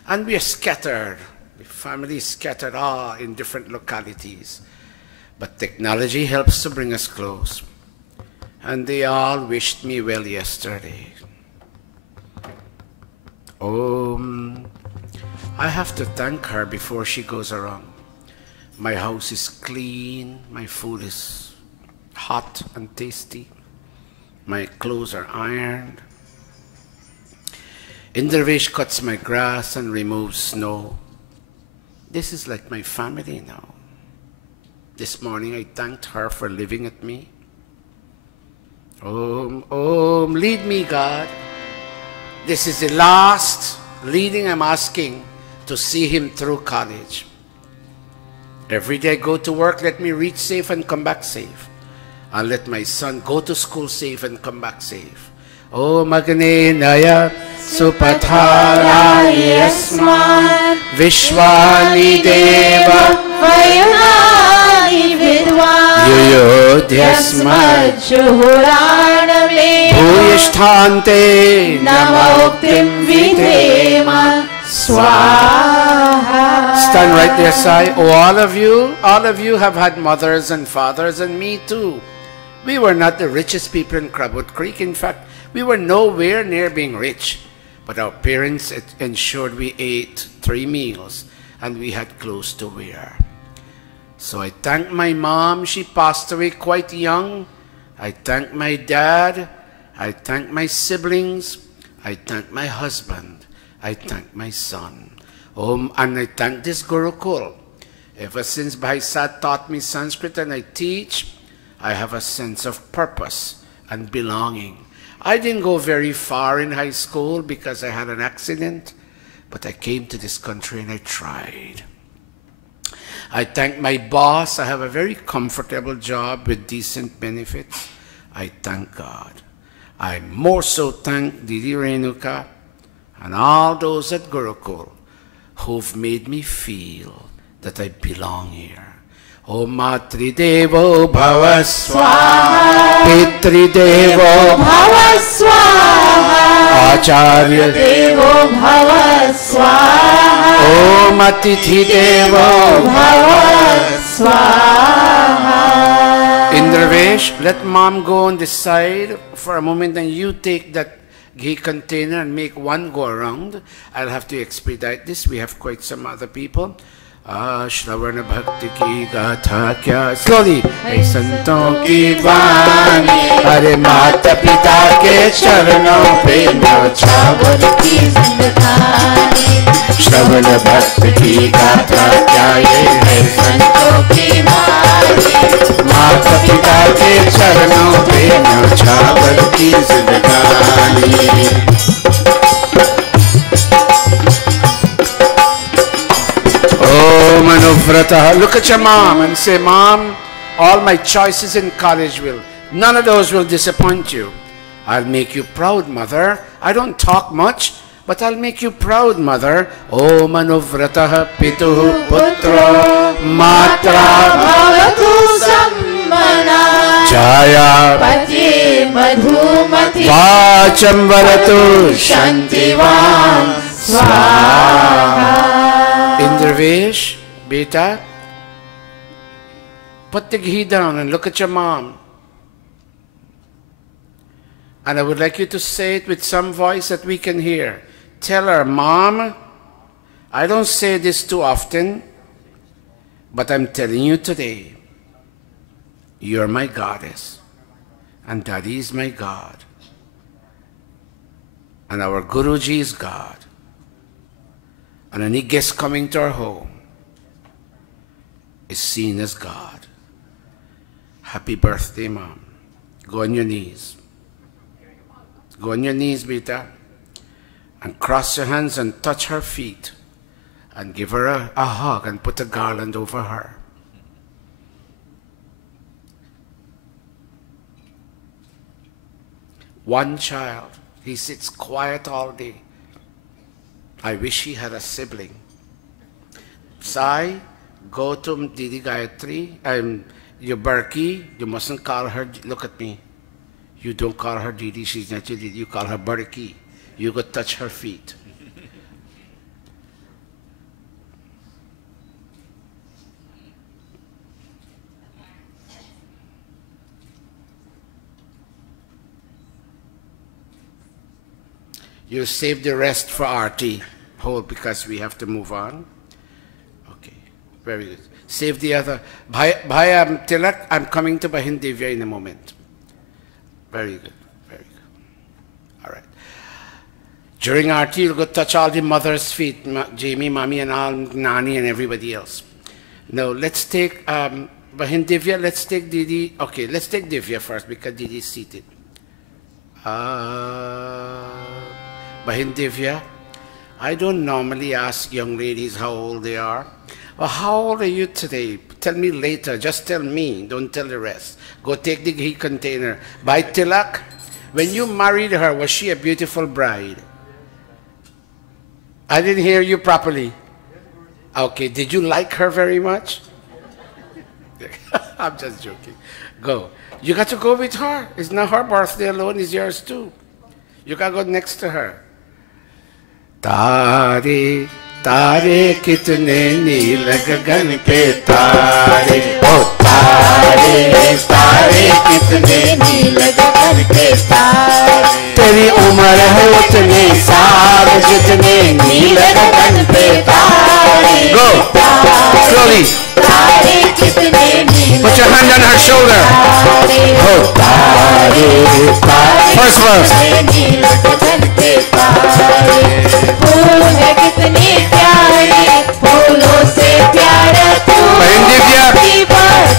And we are scattered, the family is scattered all in different localities. But technology helps to bring us close. And they all wished me well yesterday. I have to thank her before she goes around. My house is clean, my food is hot and tasty, my clothes are ironed. Indravesh cuts my grass and removes snow. This is like my family now. This morning I thanked her for living at me. Lead me, God. This is the last leading I'm asking to see him through college. Every day I go to work, let me reach safe and come back safe. And let my son go to school safe and come back safe. Magne Naya Supathala Yasman Vishwani Deva Vayunani Vidwan Yuyodhyasmad Shuhuraname Bhuyishthante Namauktim Vitema Swaha. Stand right there, Sai. All of you have had mothers and fathers, and me too. We were not the richest people in Crabwood Creek. In fact, we were nowhere near being rich. But our parents ensured we ate 3 meals and we had clothes to wear. So I thank my mom. She passed away quite young. I thank my dad. I thank my siblings. I thank my husband. I thank my son. And I thank this Gurukul. Ever since Bhaisat taught me Sanskrit and I teach, I have a sense of purpose and belonging. I didn't go very far in high school because I had an accident, but I came to this country and I tried. I thank my boss. I have a very comfortable job with decent benefits. I thank God. I more so thank Didi Renuka and all those at Gurukul who've made me feel that I belong here. Om Matri Devo Bhava Swaha, Pitri Devo Bhava Swaha, Acharya Devo Bhava Swaha, Om Atithi Devo Bhava Swaha. Indravesh, let mom go on this side for a moment and you take that ghee container and make one go around. I'll have to expedite this. We have quite some other people. Shravana Bhakti ki gatha kya slowly hai santon ki vani Hare Mata Pita ke charanon pe nauchawar ki zindagani Shravana Bhakti ki gatha kya ye hai santon ki vani Mata Pita ke charanon pe nauchawar ki zindagani. Look at your mom and say, Mom, all my choices in college none of those will disappoint you. I'll make you proud, Mother. I don't talk much, but I'll make you proud, Mother. Om Anuvrataha Pituhu Putra Matra Bhavatu Sammana Jaya Pati Madhumati Vacham Varatu Shantivam Swaha. Indravesh, beta, put the ghee down and look at your mom. And I would like you to say it with some voice that we can hear. Tell her, Mom, I don't say this too often, But I'm telling you today, you're my goddess, and Daddy is my God, and our Guruji is God, and any guest coming to our home is seen as God. Happy birthday, Mom. Go on your knees. Go on your knees, beta, and cross your hands and touch her feet and give her a hug and put a garland over her. One child, he sits quiet all day. I wish he had a sibling. Sai, go to Didi Gayatri, your Barki, you mustn't call her, look at me. You don't call her Didi, she's not your Didi, you call her Barki. You go touch her feet. You save the rest for RT. Hold, because we have to move on. Okay, very good. Save the other. Bhai, Tilak, I'm coming to Bahin Divya in a moment. Very good, very good. All right. During RT, you'll go touch all the mother's feet, Jamie, Mommy, and all, Nani, and everybody else. Now, let's take Bahin Divya, let's take Didi. Okay, let's take Divya first, because Didi is seated. Bahin Divya, I don't normally ask young ladies how old they are. Well, how old are you today? Tell me later. Just tell me. Don't tell the rest. Go take the ghee container. By Tilak, when you married her, was she a beautiful bride? I didn't hear you properly. Okay, did you like her very much? I'm just joking. Go. You got to go with her. It's not her birthday alone, it's yours too. You got to go next to her. Tare, tare kitne neel gagan pe tare. Oh, tare, tare kitne neel gagan pe tare. Teri umar hai utne saal jitne neel gagan pe tare. Go, slowly. Tare kitne neel. Put your hand on her shoulder. Oh, tare, tare. First verse.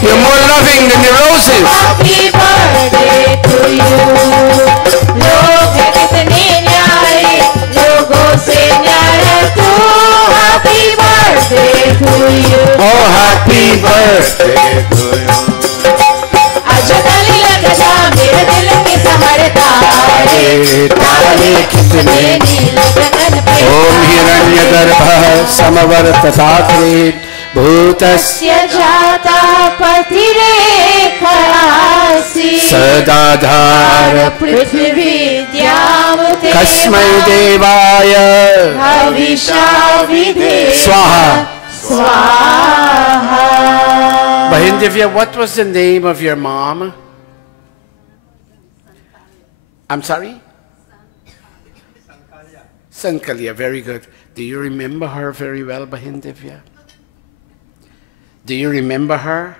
You're more loving than the roses. Happy birthday to you. Log hai kitne nyare, logo se nyara tu. Happy birthday to you. Oh, happy birthday to you. Aja tali laga ja mere dil ke sahare tare. Tare kitne neel gagan pe. Om hiranyagarbha samavartatatre. Bhutasya jata patirekhaasi sadadhara prithvivyamute kasmai devaya havisha vidhe swaha swaha. Bahin Divya, what was the name of your mom? I'm sorry? Sankalya, very good. Do you remember her very well, Bahin Divya? Do you remember her?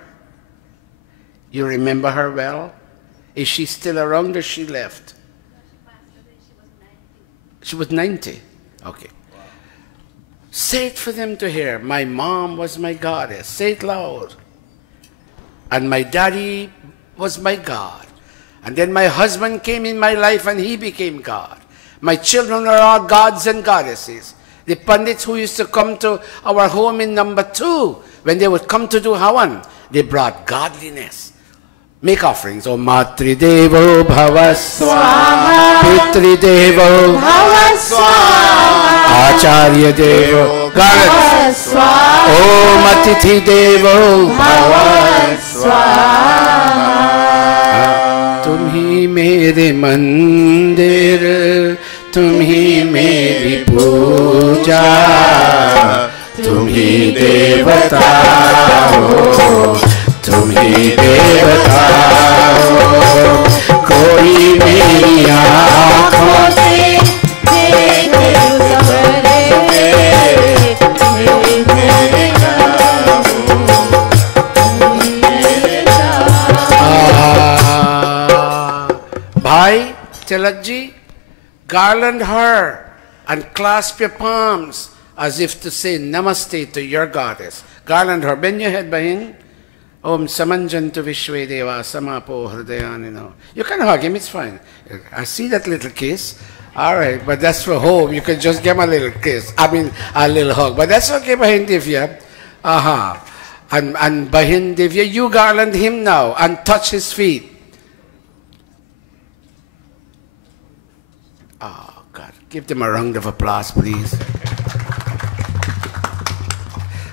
You remember her well? Is she still around or she left? She was 90. Okay. Wow. Say it for them to hear. My mom was my goddess. Say it loud. And my daddy was my God. And then my husband came in my life and he became God. My children are all gods and goddesses. The Pandits who used to come to our home in number 2, when they would come to do Havan, they brought godliness. Make offerings. Om Matri Devo Bhava Swaha, Pitri Devo Bhava Swaha, Acharya Devo Bhava Swaha, Om Atithi Devo Bhava Swaha. Tumhi mere mandir, tumhi meri puja, tumhi devata ho, tumhi devata ho. Koi meri aankhon se dekhe sabare, Tilakji, garland her and clasp your palms as if to say namaste to your goddess. Garland her. Bend your head, Bahin. Om Samanjantu Vishvedeva Samapo Hridayanino. You can hug him, it's fine. I see that little kiss. All right, but that's for home. You can just give him a little kiss. I mean, a little hug. But that's okay, Bahin Divya. Aha. And Bahin Divya, you garland him now and touch his feet. Oh, God. Give them a round of applause, please.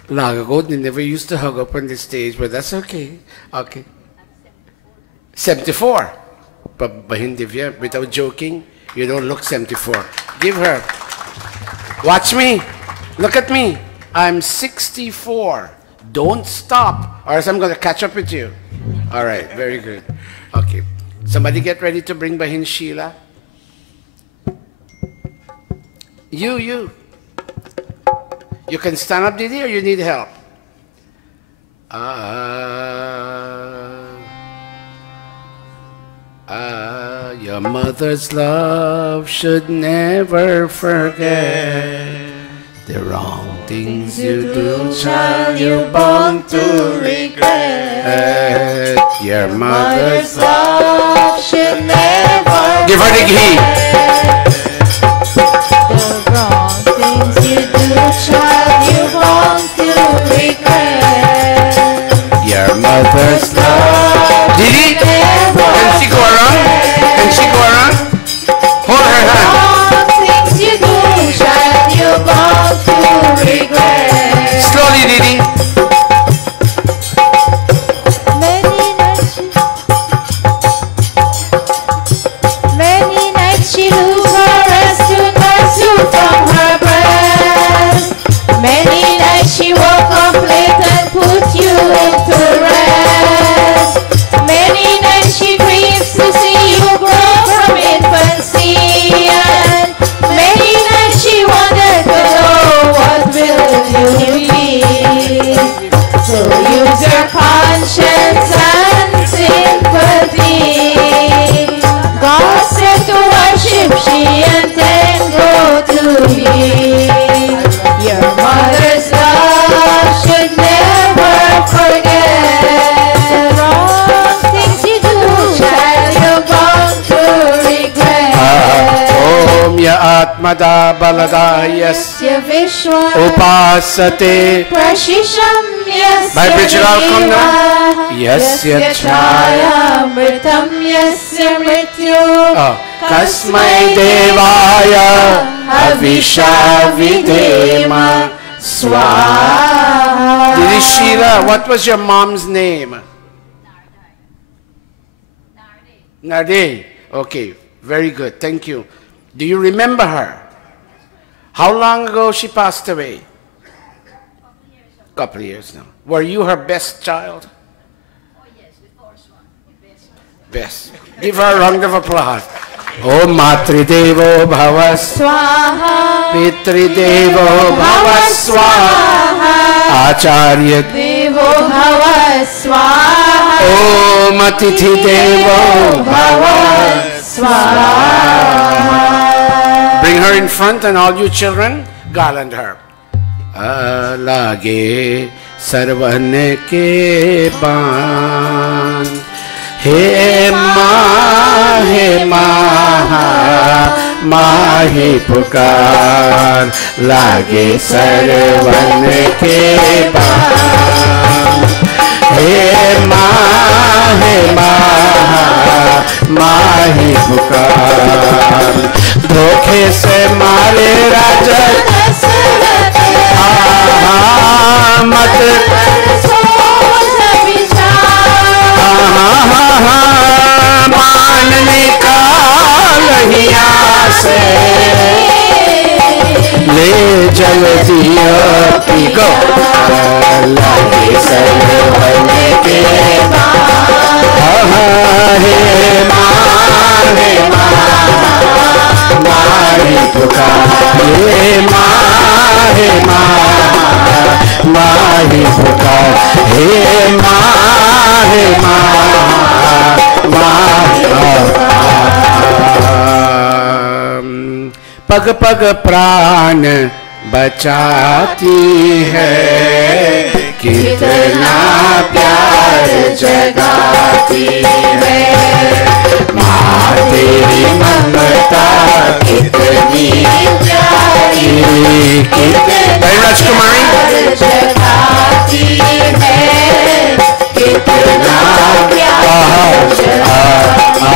Long ago, they never used to hug up on the stage, but that's okay. Okay. 74. But Bahin Divya, without joking, you don't look 74. Give her. Watch me. Look at me. I'm 64. Don't stop, or else I'm going to catch up with you. All right, very good. Okay. Somebody get ready to bring Bahin Sheila. You. You can stand up, Didi, or you need help? Your mother's love should never forget the wrong things you do, child, you're bound to regret. Your mother's love should never give her the key. The wrong things you do, child, you're bound to regret. Your mother's love. Didi, can she go around? Can she go around? Hold her hand. Things you do, child, you're bound to regret. Slowly, Didi. Many nights she lose her rest to nurse you from her breast. Many nights she woke up late and put you into rest. Many nights she grieves to see you grow from infancy, and many nights she wondered to know what will you be. So use your conscience and sympathy. God said to worship she and then go to me. Your mother's love should never forget the wrong things you do, child, you're bound to regret. Om ya atmada balada yasya Vishwa upasate. Prashisham My bridge will all come now. Yasya chaya mritam yasya mrityu Kasmai devaya avisha videma swaha. Didi Sheila, what was your mom's name? Narde. Okay, very good. Thank you. Do you remember her? How long ago she passed away? Couple of years now. Were you her best child? Oh yes, the first one, the best one. Best. Give her a round of applause. Om Matri Devo Bhava Swaha Pitri Devo Bhava Swaha Acharya Devo Bhava Swaha Om Atithi Devo Bhava Swaha. Bring her in front, and all you children, garland her. Alage sarvan ke ban He mahi pukar lage sarvan ke ban He mahi pukar धोखे से मारे राजा मत मान निकाल हिया से ले जल दिया पी गो लगे सरवन के हे माही पुकार हे माही पुकार हे माही पग पग प्राण बचाती है, कितना प्यार जगाती है। माँ तेरी ममता कितनी प्यारी, कितनी राजकुमारी जगाती है, कितना प्यार जगाती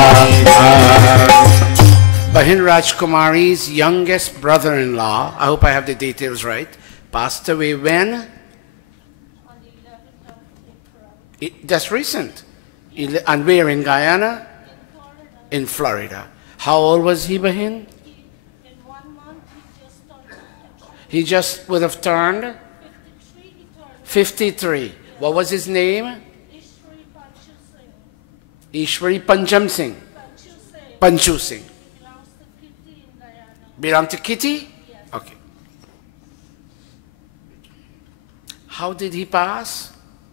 है। Bahin Rajkumari's youngest brother-in-law, I hope I have the details right, passed away when? On the 11th of April. Just recent. And where in Guyana? In Florida. How old was he, Bahin? In 1 month he just would have turned? 53. What was his name? Ishwari Pancham Singh. Panchu Singh. Belong to Kitty? Yes. Okay. How did he pass?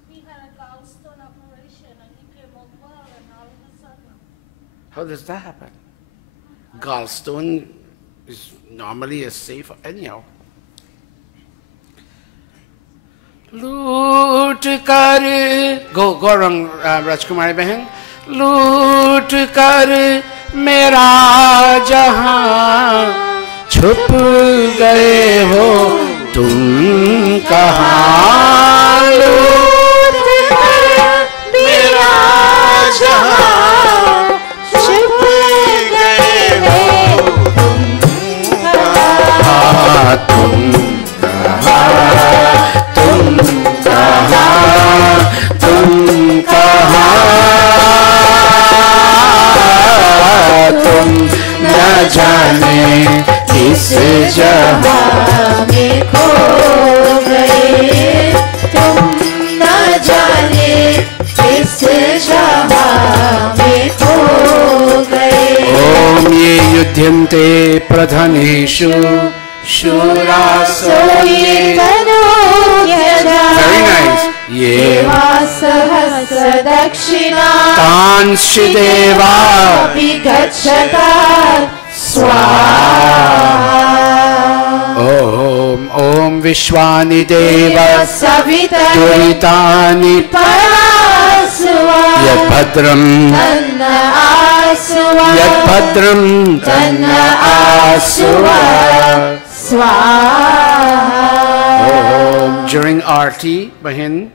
He had a gallstone operation and he came out well, and all of a sudden. How does that happen? Gallstone is normally as safe anyhow. लूट कर go wrong, Rajkumari Bahin. लूट कर मेरा जहां छुप गए हो तुम कहाँ। लूट कर मेरा जहां छुप गए हो तुम कहाँ। तुम कहाँ, तुम कहाँ, तुम कहाँ, तुम न जाने किस जहां में खो गए, तुम न जाने किस जहां में खो गए। ओम ये युध्यन्ते प्रधानेषु शूरासो ये very nice. ये दक्षिणा तांश्च देवा विगच्छता ओम ओम विश्वानि देव सविता दुरितानि परासुवा यद्भद्रं तन्न आसुवा यद्भद्रं तन्न आसुवा स्वाहा। During Aarti, Bahin,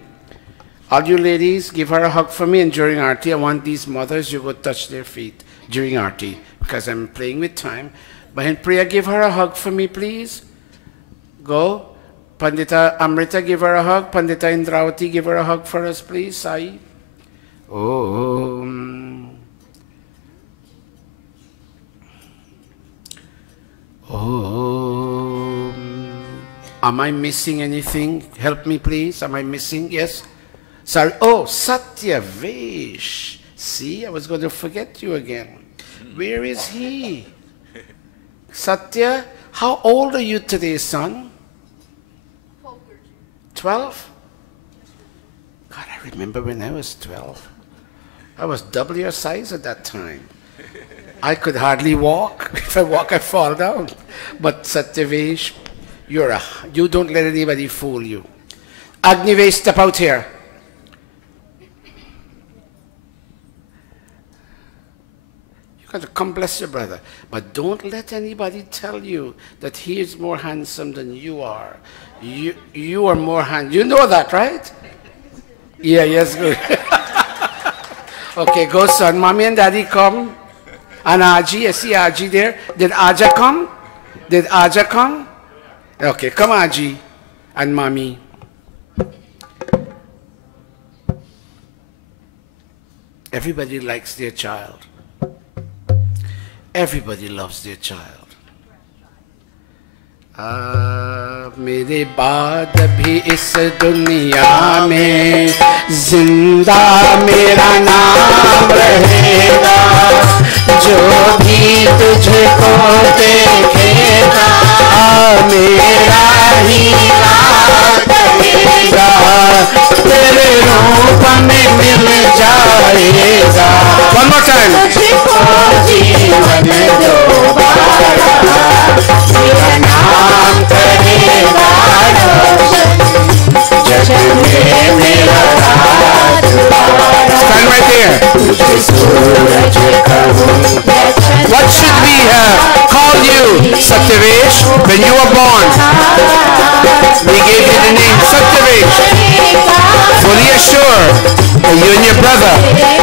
all you ladies, give her a hug for me, and during Aarti, I want these mothers, you go touch their feet during Aarti, because I'm playing with time. Bahin Priya, give her a hug for me, please. Go. Pandita Amrita, give her a hug. Pandita Indravati, give her a hug for us, please. Sai. Om. Om. Am I missing anything? Help me, please. Am I missing? Yes? Sorry. Oh, Satyavesh. See, I was going to forget you again. Where is he? Satya, how old are you today, son? 12? God, I remember when I was 12. I was double your size at that time. I could hardly walk. If I walk, I fall down. But Satyavesh, you don't let anybody fool you. Agnivesh, step out here. You got to come bless your brother. But don't let anybody tell you that he is more handsome than you are. You are more handsome. You know that, right? Yeah, yes, good. Okay, go son. Mommy and daddy come. And Aji, I see Aji there. Did Aja come? Did Aja come? Okay, come Aji and Mommy. Everybody likes their child. Everybody loves their child. मेरे बाद भी इस दुनिया में जिंदा मेरा नाम रहेगा, जो भी तुझको देखेगा मेरा ही नाम रहेगा, तेरे रूप में मिल जाएगा। One more time. तुझको जीवन दोबारा सूरज कहूँ. What should we have called you, Satyavesh, when you were born? We gave you the name Satyavesh, fully assured that you and your brother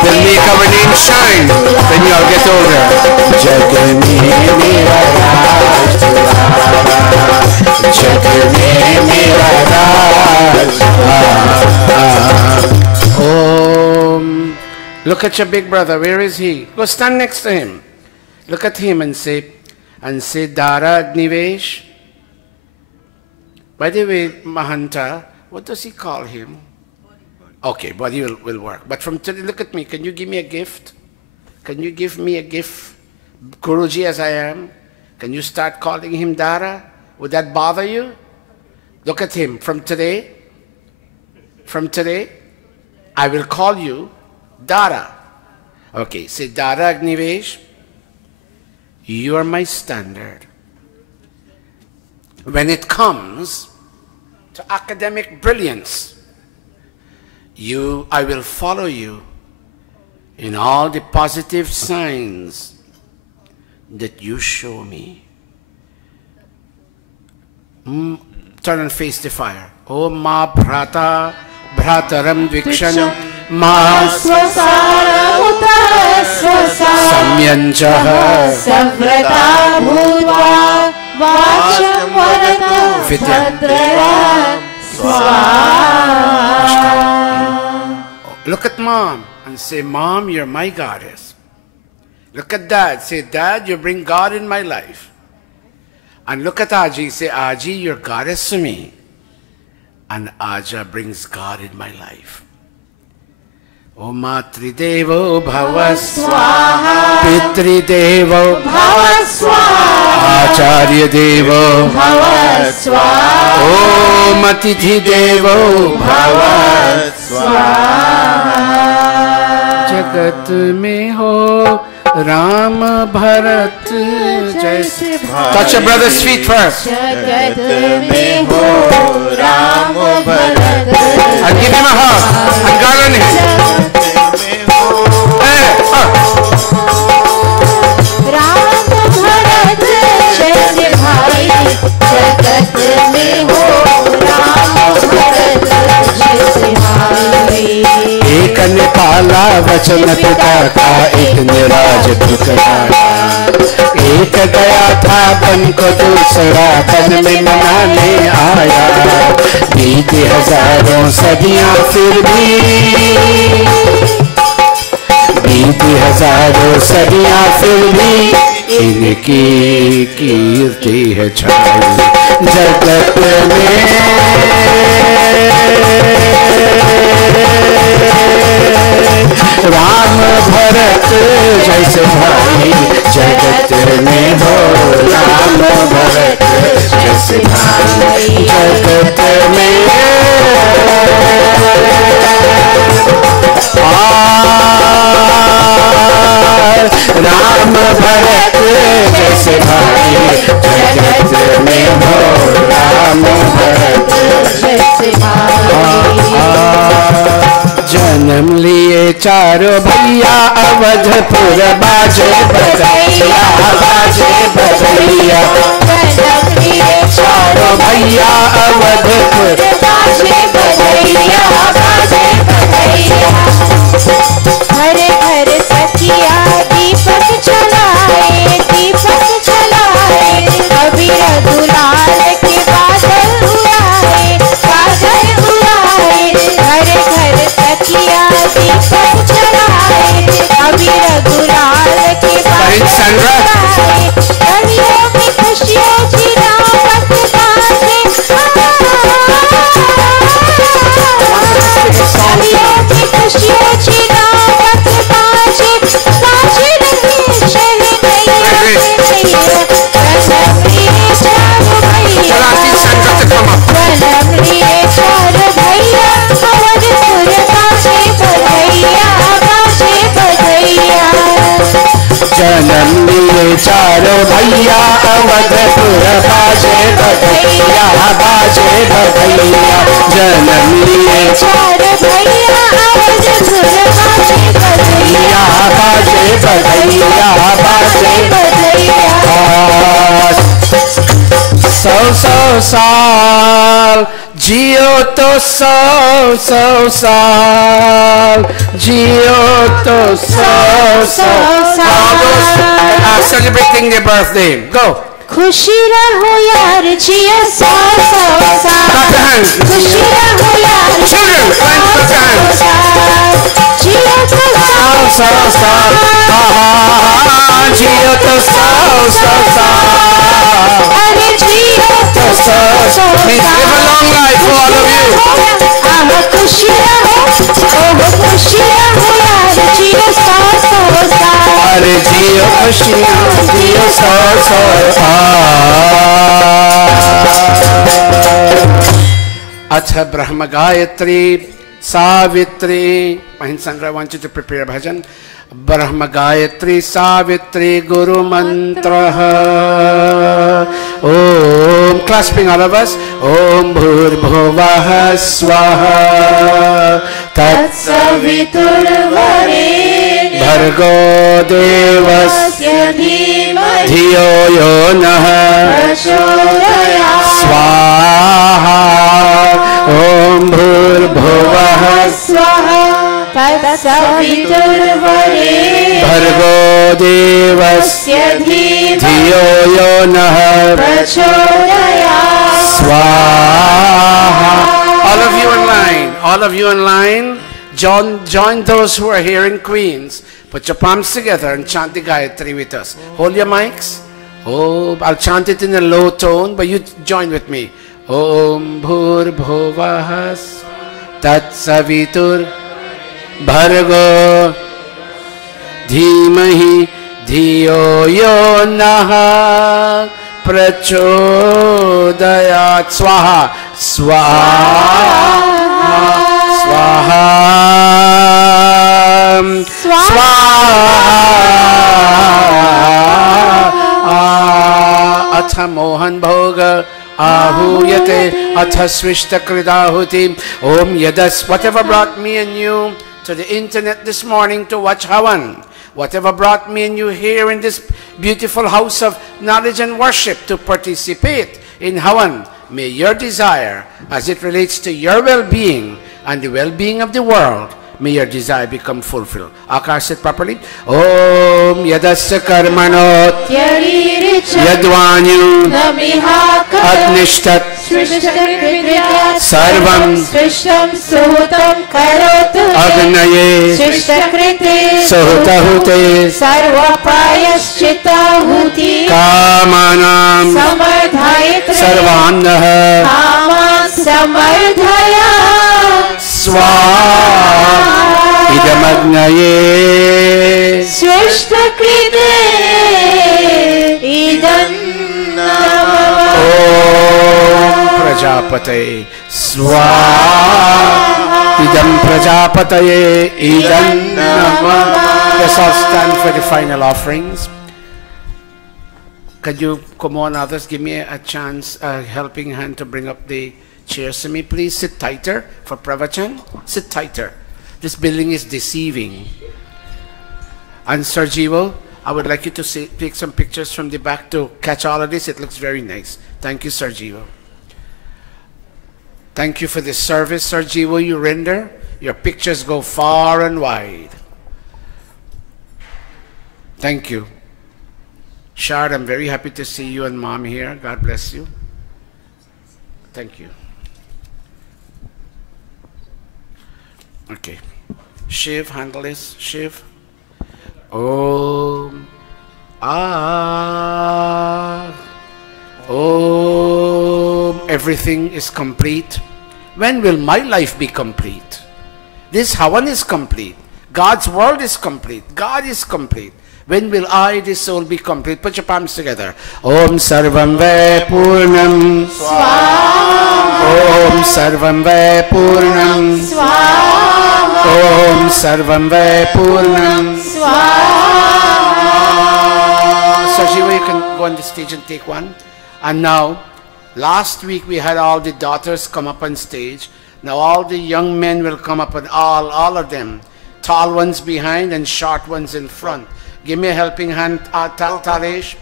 will make our name shine when you all get older. जग में मेरा राज तुम्हारा, जग में मेरा राज. Om. Look at your big brother. Where is he? Go stand next to him. Look at him and say, Dara Agnivesh. By the way, Mahanta, what does he call him? Okay, body will work. But from today, look at me. Can you give me a gift? Can you give me a gift? Guruji as I am. Can you start calling him Dara? Would that bother you? Look at him. From today, I will call you Dara. Okay, say Dara Agnivesh. You are my standard. When it comes to academic brilliance, I will follow you in all the positive signs that you show me. Turn and face the fire. Om Ma Bhrata Bhrataram Dvikshanam Ma Swasara Uta Samyanjaha Savrata Bhutva Vacham Varata Bhadraya Swaha. Look at mom and say, Mom, you're my goddess. Look at dad. Say, Dad, you bring God in my life. And look at Aji. Say, Aji, you're goddess to me. And Aja brings God in my life. Om Matridevo Bhava Swaha, Pitridevo Bhava Swaha, Acharya Devo Bhava Swaha, Om Atithi Devo Bhava Swaha. Jagat mein ho Ram Bharat jaise. Touch your brother's feet first. Jagat mein ho Ram Bharat. And give him a hug. And garland him. Ram Bharat jaise bhai. Jagat mein ho Ram Bharat jaise bhai. एक ने पाला वचन पिता का, एक eras ठुकराया. एक गया था बन को दूसरा बन में मनाने आया. बीती हजारों सदियां फिर भी, बीती हजारों सदियां फिर भी इनकी कीर्ति है छाई जगत में. राम भरत जैसे भाई जगत में हो. राम भरत जैसे भाई जगत में. राम भरत जैसे भाई जगत में हो. राम भरत जैसे भाई. जन्म लिए चारों भैया अवधपुर बाजे बजैया, बाजे बजैया. जन्म लिए चारों भैया अवधपुर बाजे बजैया, बाजे बजैया. हरे हरे सखिया दीपक जलाए, दीपक जलाए. अबीर गुलाल के बादल उड़ाए, बादल उड़ाए. हरे हरे सखिया दीपक जलाए, अबीर गुलाल के बादल उड़ाए. रवियों में खुशियों की रावत बाजे. रवियों में खुशियों की रावत बाजे, बाजे रही शहनैया शहनैया. जन्म लिए चारों भैया, जन्म लिए चारों भैया अवधपुर बाजे बजैया, बाजे बजैया. जन्म लिए चारों भैया अवधपुर बाजे बजैया, बाजे बजैया. जन्म लिए चारों भैया अवधपुर बाजे बजैया. बधैया बाजे बधैया बाजे सौ सौ साल जियो तो सौ सौ साल जियो तो सौ सौ साल are celebrating their birthday. Go. खुशी रहो यार जियो सौ सौ साल खुशी रहो यार Children, clap your hands. जियो तो सौ सौ साल जियो तो सौ सौ साल अरे जियो तो सौ सौ Please live a long life for all of you. खुशी रहो खुशी रहो यार जियो सौ सौ साल अरे जियो खुशियाँ जियो सौ सौ अथ ब्रह्म Gayatri Savitri Mahinsandra, I want you to prepare a bhajan. Brahma Gayatri Savitri Guru Mantra Om, clasping all of us. Om Bhurbhuvah Swaha Tatsaviturvarenyam Bhargo Devasya Dhiyo Yo Nah Prachodayat Swaha Om Bhurbhuvah Swaha Tatsaviturvarenyam Bhargo Devasya Dhiyo Yo Nah Prachodayat Swaha. All of you in line, all of you in line, join those who are here in Queens. Put your palms together and chant the Gayatri with us. Hold your mics. Oh, I'll chant it in a low tone, but you join with me. Om Bhurbhuvah Tatsavitur Bhargo Dhimahi Dhiyo Yo Nah Prachodayat Swaha Swaha Swaha Swaha Atha Mohan Bhoga Ahuyate Atha Swishta Kridahuti Om Yadas. Whatever brought me and you to the internet this morning to watch Havan, whatever brought me and you here in this beautiful house of knowledge and worship to participate in Havan, may your desire as it relates to your well-being and the well-being of the world, may your desire become fulfilled. Akash, sit properly. Om Yadasya Karmanot Yadvanyu Adnishtat Sarvam Agnaye Sohutahute Kamanam Sarvanah Swaha Idamagnaye Swishtakrite Idam Om Prajapate Swaha Idam Prajapataye Idam Namah. Let's all stand for the final offerings. Could you, come on others, give me a chance, a helping hand to bring up the chairs to me, please. Sit tighter for Pravachan. Sit tighter. This building is deceiving. And Sir Jivo, I would like you to take some pictures from the back to catch all of this. It looks very nice. Thank you, Sir Jivo. Thank you for this service, Sir Jivo, you render. Your pictures go far and wide. Thank you. Shard, I'm very happy to see you and Mom here. God bless you. Thank you. Okay. Shiv, handle this. Shiv. Om. Ah. Om. Everything is complete. When will my life be complete? This Havan is complete. God's world is complete. God is complete. When will I, this soul, be complete? Put your palms together. Om Sarvam Ve Purnam Swaha. Om Sarvam Ve Purnam Swaha. Om Sarvam Ve Purnam Swaha. Sajiva, you can go on the stage and take one. And now, last week we had all the daughters come up on stage. Now all the young men will come up, and all of them, Tall ones behind and short ones in front. Give me a helping hand, Talesh.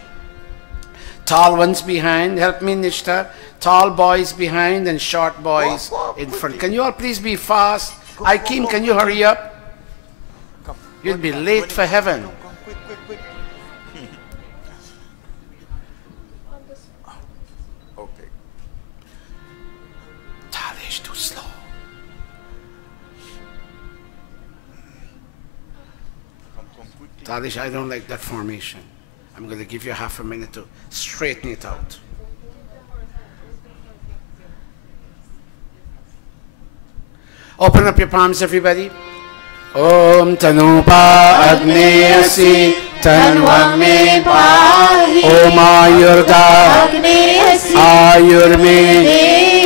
Tall ones behind. Help me, Nishtha. Tall boys behind and short boys in front. Can you all please be fast? Aikim, can you hurry up? You'll be late for heaven. Quick. Okay. Talesh, too slow. Come quickly. Talish, I don't like that formation. I'm going to give you half a minute to straighten it out. Open up your palms, everybody. Om Tanupa Agneyasi Tanvame Pahi Om Ayurda Ayurme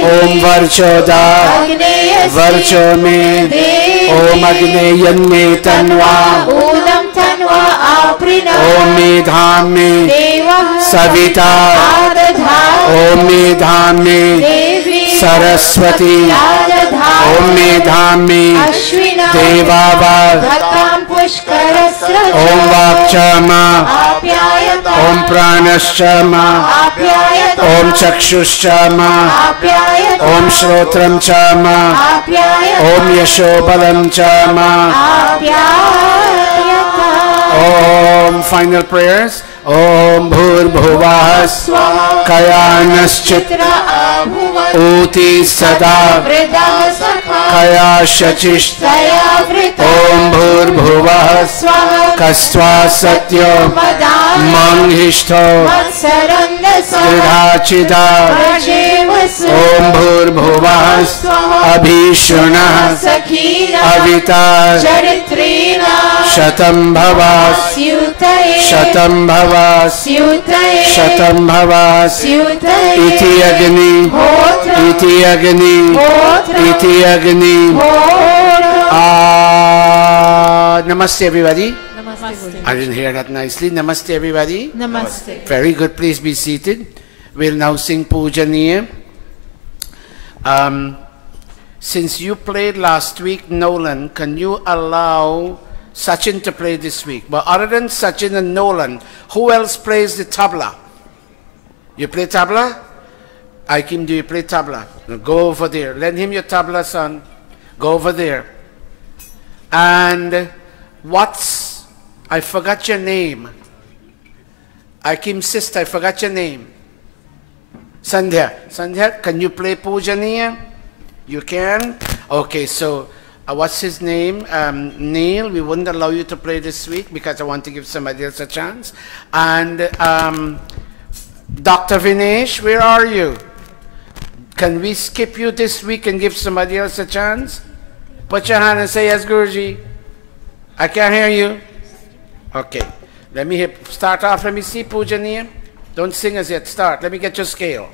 Om Varchoda Varchome Om Agneyanme Tanva Udam tanva aprina Om Medhame Deva Savita Adadha Om Medhame Devi Saraswati Om Medhame Ashwina Devavad Bhatam Pushkarasra Om Vakchama Apyayata Om Pranashama Apyayata Om Chakshushama Apyayata Om Shrotram Chama Apyayata Om Yashobalam Chama Apyayata Om final prayers Om Bhurbhuvas Kayanaschit Uti Sada Kaya Shachish Om Bhurbhuvas Kasva Satyo Manghishto Sridhachida Om Bhurbhuvas Abhishuna Avita Shatam Bhavas Shatam Bhavas Shatam Bhavas Iti Agni Iti Agni Iti Agni Namaste everybody. I didn't hear that nicely. Namaste everybody. Namaste. Very good. Please be seated. We'll now sing Pujaniya. Since you played last week, Nolan, can you allow Sachin to play this week? But other than Sachin and Nolan, who else plays the tabla? You play tabla? Aikim, do you play tabla? Now go over there. Lend him your tabla, son. Go over there. And I forgot your name. Aikim's sister, I forgot your name. Sandhya. Sandhya, can you play Pujaniya? You can? Okay, so what's his name? Neil, we wouldn't allow you to play this week because I want to give somebody else a chance. And Dr. Vinesh, where are you? Can we skip you this week and give somebody else a chance? Put your hand and say yes, Guruji. I can't hear you. Okay. Let me start off. Let me see Pujaniya. Don't sing as yet. Start. Let me get your scale.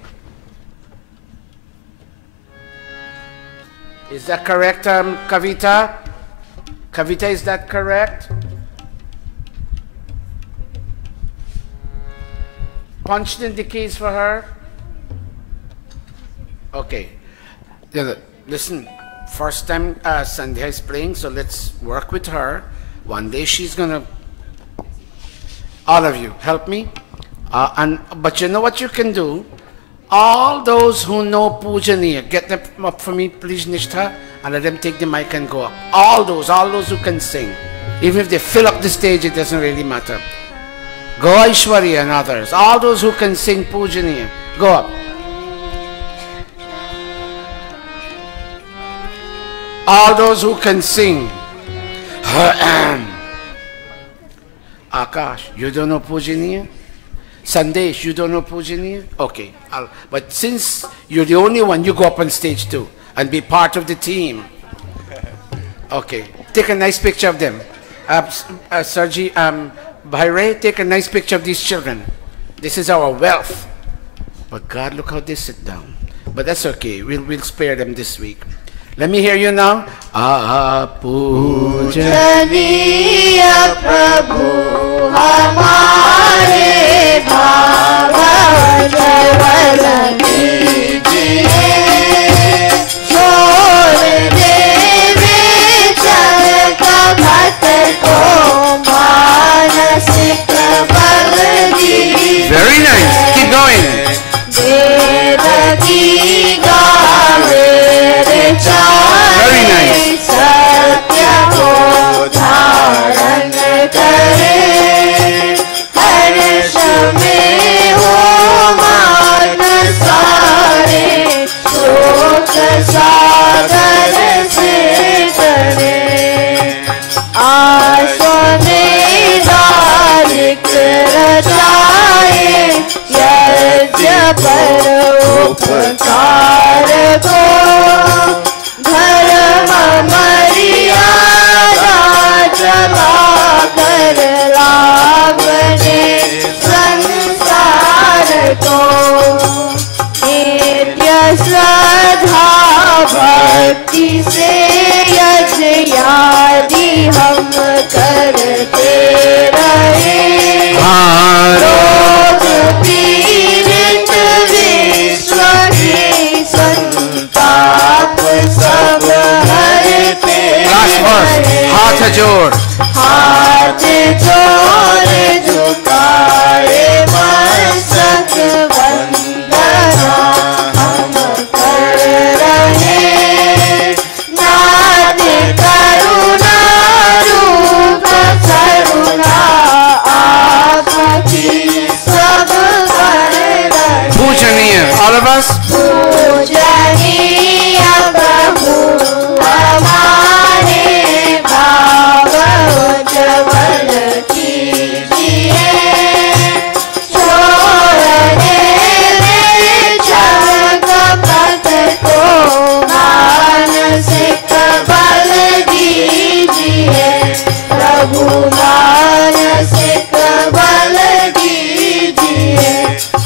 Is that correct, Kavita? Kavita, is that correct? Punched in the keys for her? Okay. Listen, first time Sandhya is playing, so let's work with her. One day she's gonna... All of you, help me. But you know what you can do? All those who know Pujaniya, get them up for me, please, Nishtha, and let them take the mic and go up. All those who can sing. Even if they fill up the stage, it doesn't really matter. Go Aishwarya and others. All those who can sing Pujaniya, go up. All those who can sing. Akash, you don't know Pujaniya? Sandesh, you don't know Pujaniya? Okay. But since you're the only one, you go up on stage too and be part of the team. Okay. Take a nice picture of them. Sarji, Bhaire, take a nice picture of these children. This is our wealth. But God, look how they sit down. But that's okay. We'll spare them this week. Let me hear you now. Pujaniya Prabhu Hamare Bhava Jai पर उपकार को धर्म मर्यादा चला कर लाभ दे संसार को नित्य श्रद्धा भक्ति से यज्ञ आदि हम करते रहे रोग पीड़ित विश्व के संताप सब हरते रहे हाथ जोड़ झुकाए मस्तक वंदना हम कर रहे नाथ करुणा रूप करुणा आपकी सब कर रहे पूजनीय all of us पूजनीय प्रभु हमारे भाव उज्ज्वल कीजिए छोड़ देवे जगत को मानसिक बल दीजिए प्रभु मानसिक बल दीजिए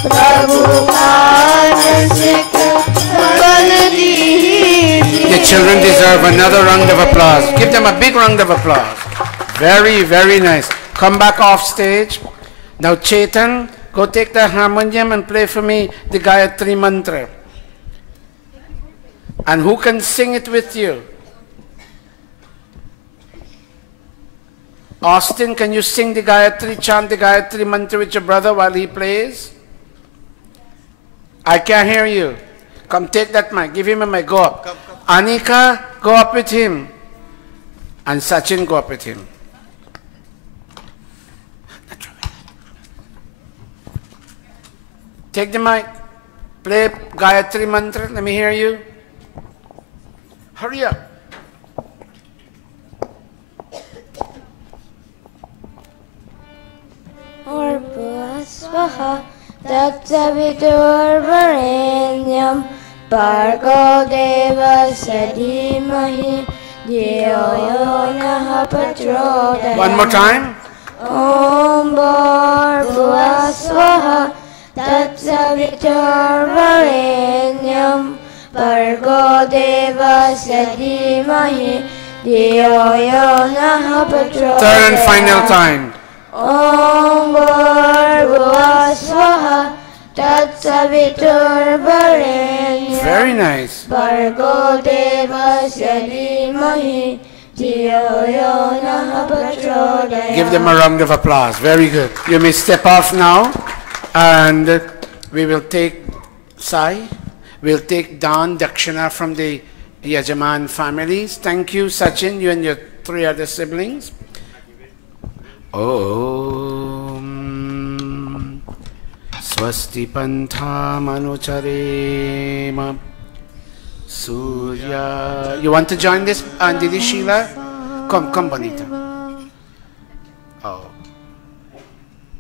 प्रभु मानसिक बल दीजिए The children deserve another round of applause. Give them a big round of applause. Very, very nice. Come back off stage. Now Chetan, go take the harmonium and play for me the Gayatri Mantra. And who can sing it with you? Austin, can you sing the Gayatri, chant the Gayatri Mantra with your brother while he plays? I can't hear you. Come take that mic. Give him a mic. Go up. Anika, go up with him. And Sachin, go up with him. Take the mic. Play Gayatri Mantra. Let me hear you. Hurry up. Swaha Tatsaviturvarenyam Bhargo Devasya Dhimahi Dhiyo Yonah Prachodayam. One more time. Om Bhargo Swaha Tatsaviturvarenyam Bhargo Devasya Dhimahi Dhiyo Yonah Prachodayam. Third and final time. Om Bhargo Swaha Tatsaviturvarenyam. Very nice. Bhargo Devasya Dhimahi Dhiyo Yonah Prachodayam. Give them a round of applause. Very good. You may step off now, and we will take Sai. We'll take Dan Dakshina from the Yajaman families. Thank you, Sachin, you and your 3 other siblings. Om Swasti Pantham Anucharema Surya. You want to join this, Didi Sheila? Come, Bonita. Oh.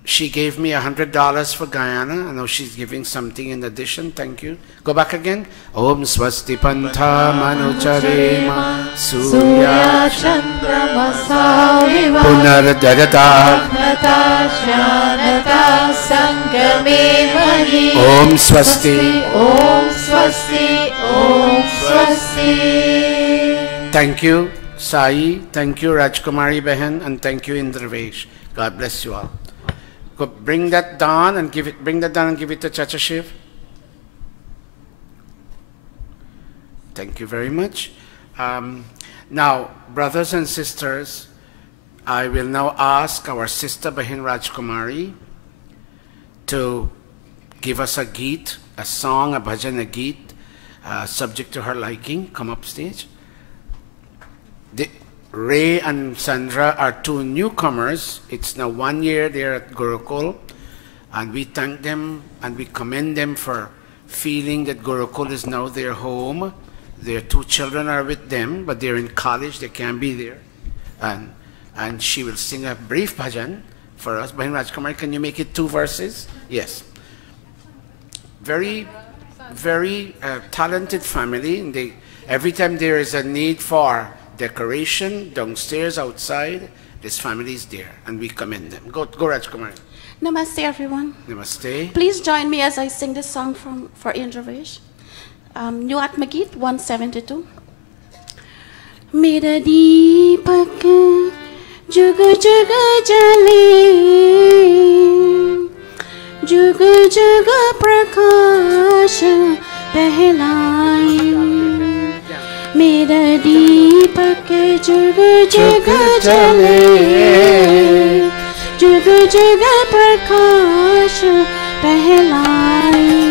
She gave me $100 for Guyana. I know she's giving something in addition. Thank you. Go back again. Om Swasti Pantha Manucharema Surya Chandramasa Viva Punardadata Shanata Sangame Mahi. Om Swasti. Om Swasti. Om Swasti. Thank you, Sai. Thank you, Rajkumari Behan. And thank you, Indravesh. God bless you all. Go bring that down and give it. Bring that down and give it to Chacha Shiv. Thank you very much. Now, brothers and sisters, I will now ask our sister Bahin Rajkumari to give us a geet, a song, a bhajan, a geet, subject to her liking. Come up stage. Ray and Sandra are 2 newcomers. It's now 1 year they're at Gurukul, and we thank them and we commend them for feeling that Gurukul is now their home. Their 2 children are with them, but they're in college, they can't be there. And she will sing a brief bhajan for us. Bahin Rajkumari, can you make it 2 verses? Yes. very, very talented family. And every time there is a need for decoration, downstairs, outside, this family is there, and we commend them. Go Rajkumar. Namaste, everyone. Namaste. Please join me as I sing this song for Indra Vish. New Atmagit 172. Mera deepak jug jug jale, jug jug prakash pehlaye. Mera deepak jug jug jale, jug jug prakash pehlaye.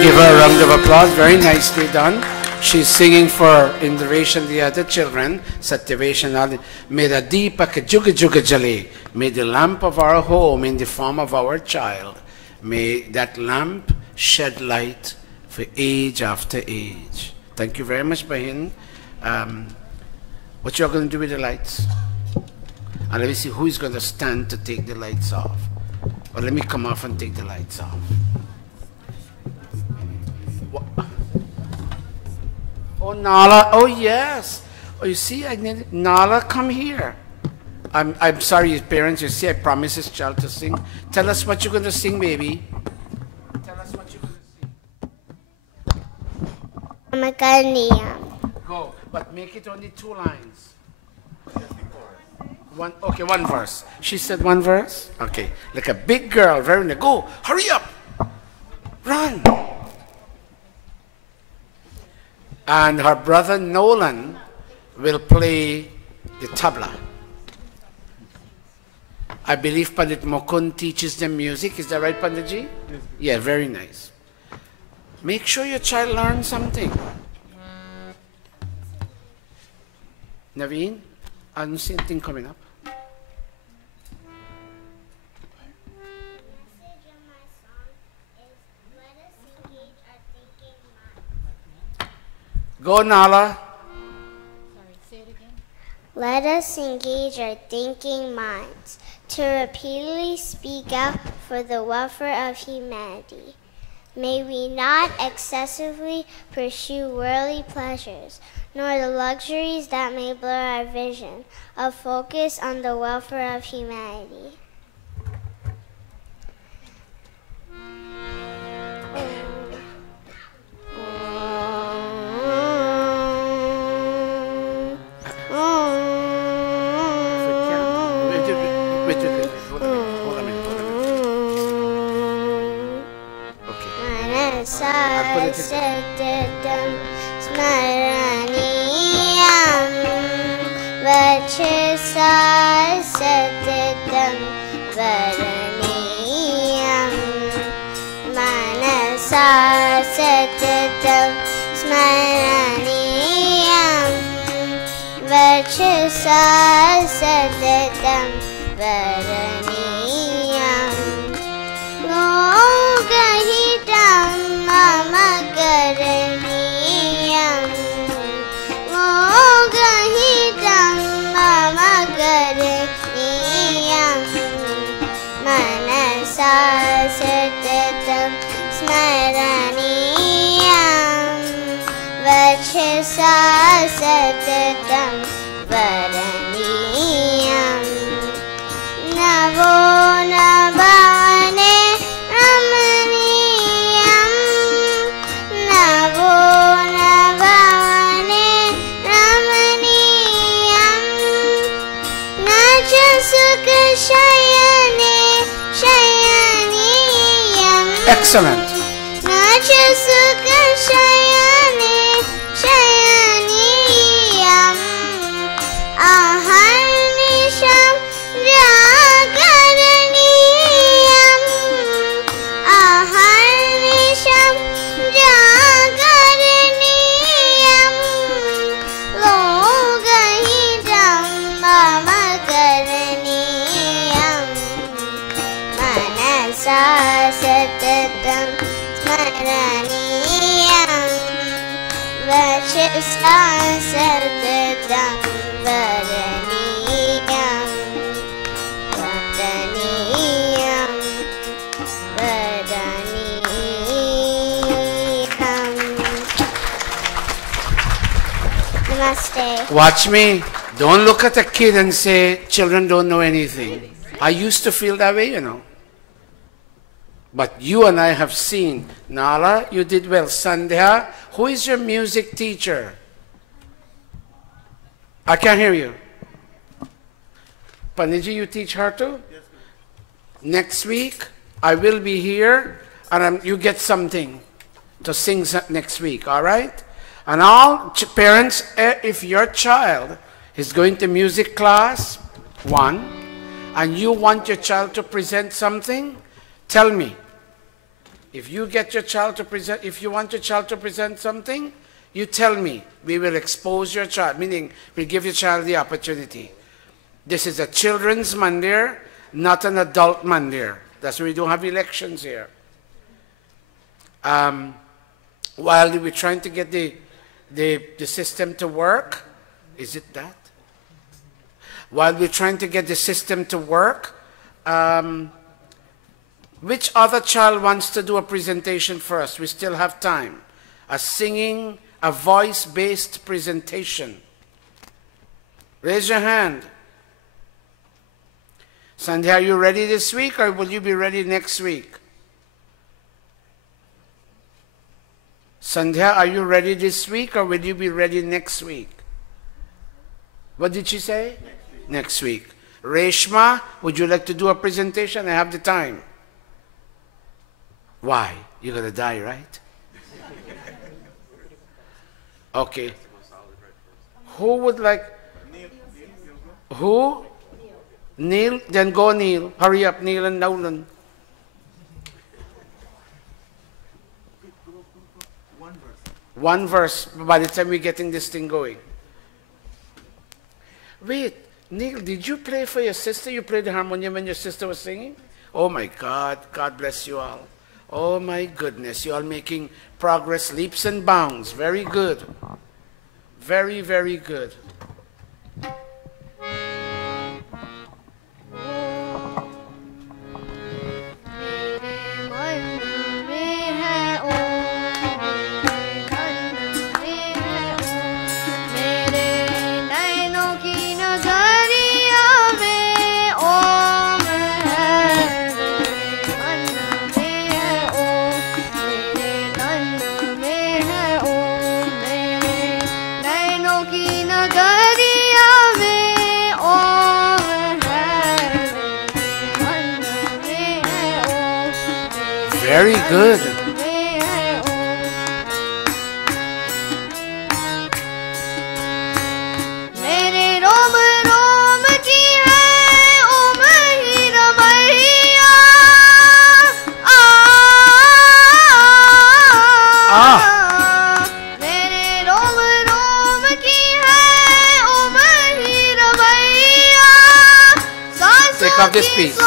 Give her a round of applause. Very nicely done. She's singing for Indresh and the other children. Satyaveshanali. May the deepak juga juga jale. May the lamp of our home in the form of our child. May that lamp shed light for age after age. Thank you very much, Bahin. What you're going to do with the lights? And let me see who is going to stand to take the lights off. Or let me come off and take the lights off. Oh, Nala. Oh, yes. Oh, you see, Nala, come here. I'm sorry, parents. You see, I promised this child to sing. Tell us what you're going to sing, baby. Tell us what you're going to sing. Go, but make it only 2 lines. One verse. She said 1 verse? Okay. Like a big girl. Very nice. Go. Hurry up. Run. And her brother Nolan will play the tabla. I believe Pandit Mukund teaches them music. Is that right, Panditji? Yes. Yeah, very nice. Make sure your child learns something. Naveen, I don't see anything coming up. Go, Nala. Sorry, say it again. Let us engage our thinking minds to repeatedly speak out for the welfare of humanity. May we not excessively pursue worldly pleasures, nor the luxuries that may blur our vision of focus on the welfare of humanity. satitam smaraniyam vachasa satitam varaniyam manasa satitam smaraniyam vachasa satitam varaniyam lokahitam mama karaniyam lokahitam mama karaniyam manasa satitam smaraniyam vachasa satitam varaniyam navo navane ramaniyam navo navane ramaniyam nacha sukha shayane shayaniyam Excellent. nacha sukha shayane shayaniyam aharnisham jagaraniyam aharnisham jagaraniyam lokahitam mama karaniyam manasa satitam smaraniyam vachasa satitam varaniyam varaniyam varaniyam. Namaste. Watch me. Don't look at a kid and say, children don't know anything. I used to feel that way, you know. But you and I have seen. Nala, you did well. Sandhya, who is your music teacher? I can't hear you. Paniji, you teach her too? Yes, next week, I will be here, and you get something to sing next week, all right? And all parents, if your child is going to music class, 1, and you want your child to present something, tell me. If you get your child to present, if you want your child to present something, you tell me. We will expose your child, meaning we'll give your child the opportunity. This is a children's mandir, not an adult mandir. That's why we don't have elections here. While we're trying to get the system to work, is it that? While we're trying to get the system to work, which other child wants to do a presentation first? We still have time. A singing, a voice-based presentation. Raise your hand. Sandhya, are you ready this week, or will you be ready next week? Sandhya, are you ready this week, or will you be ready next week? What did she say? Next week. Reshma, would you like to do a presentation? I have the time. Why? You're going to die, right? Okay. Who would like? Who? Neil? Then go, Neil. Hurry up, Neil and Nolan. One verse by the time we're getting this thing going. Wait, Neil, did you play for your sister? You played the harmonium when your sister was singing? Oh my God, God bless you all. Oh my goodness, you all making progress, leaps and bounds. Very good. Very, very good. Very good. take off this piece.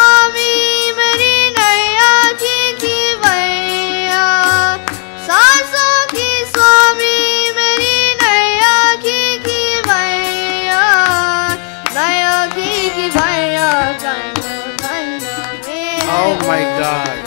Oh my God.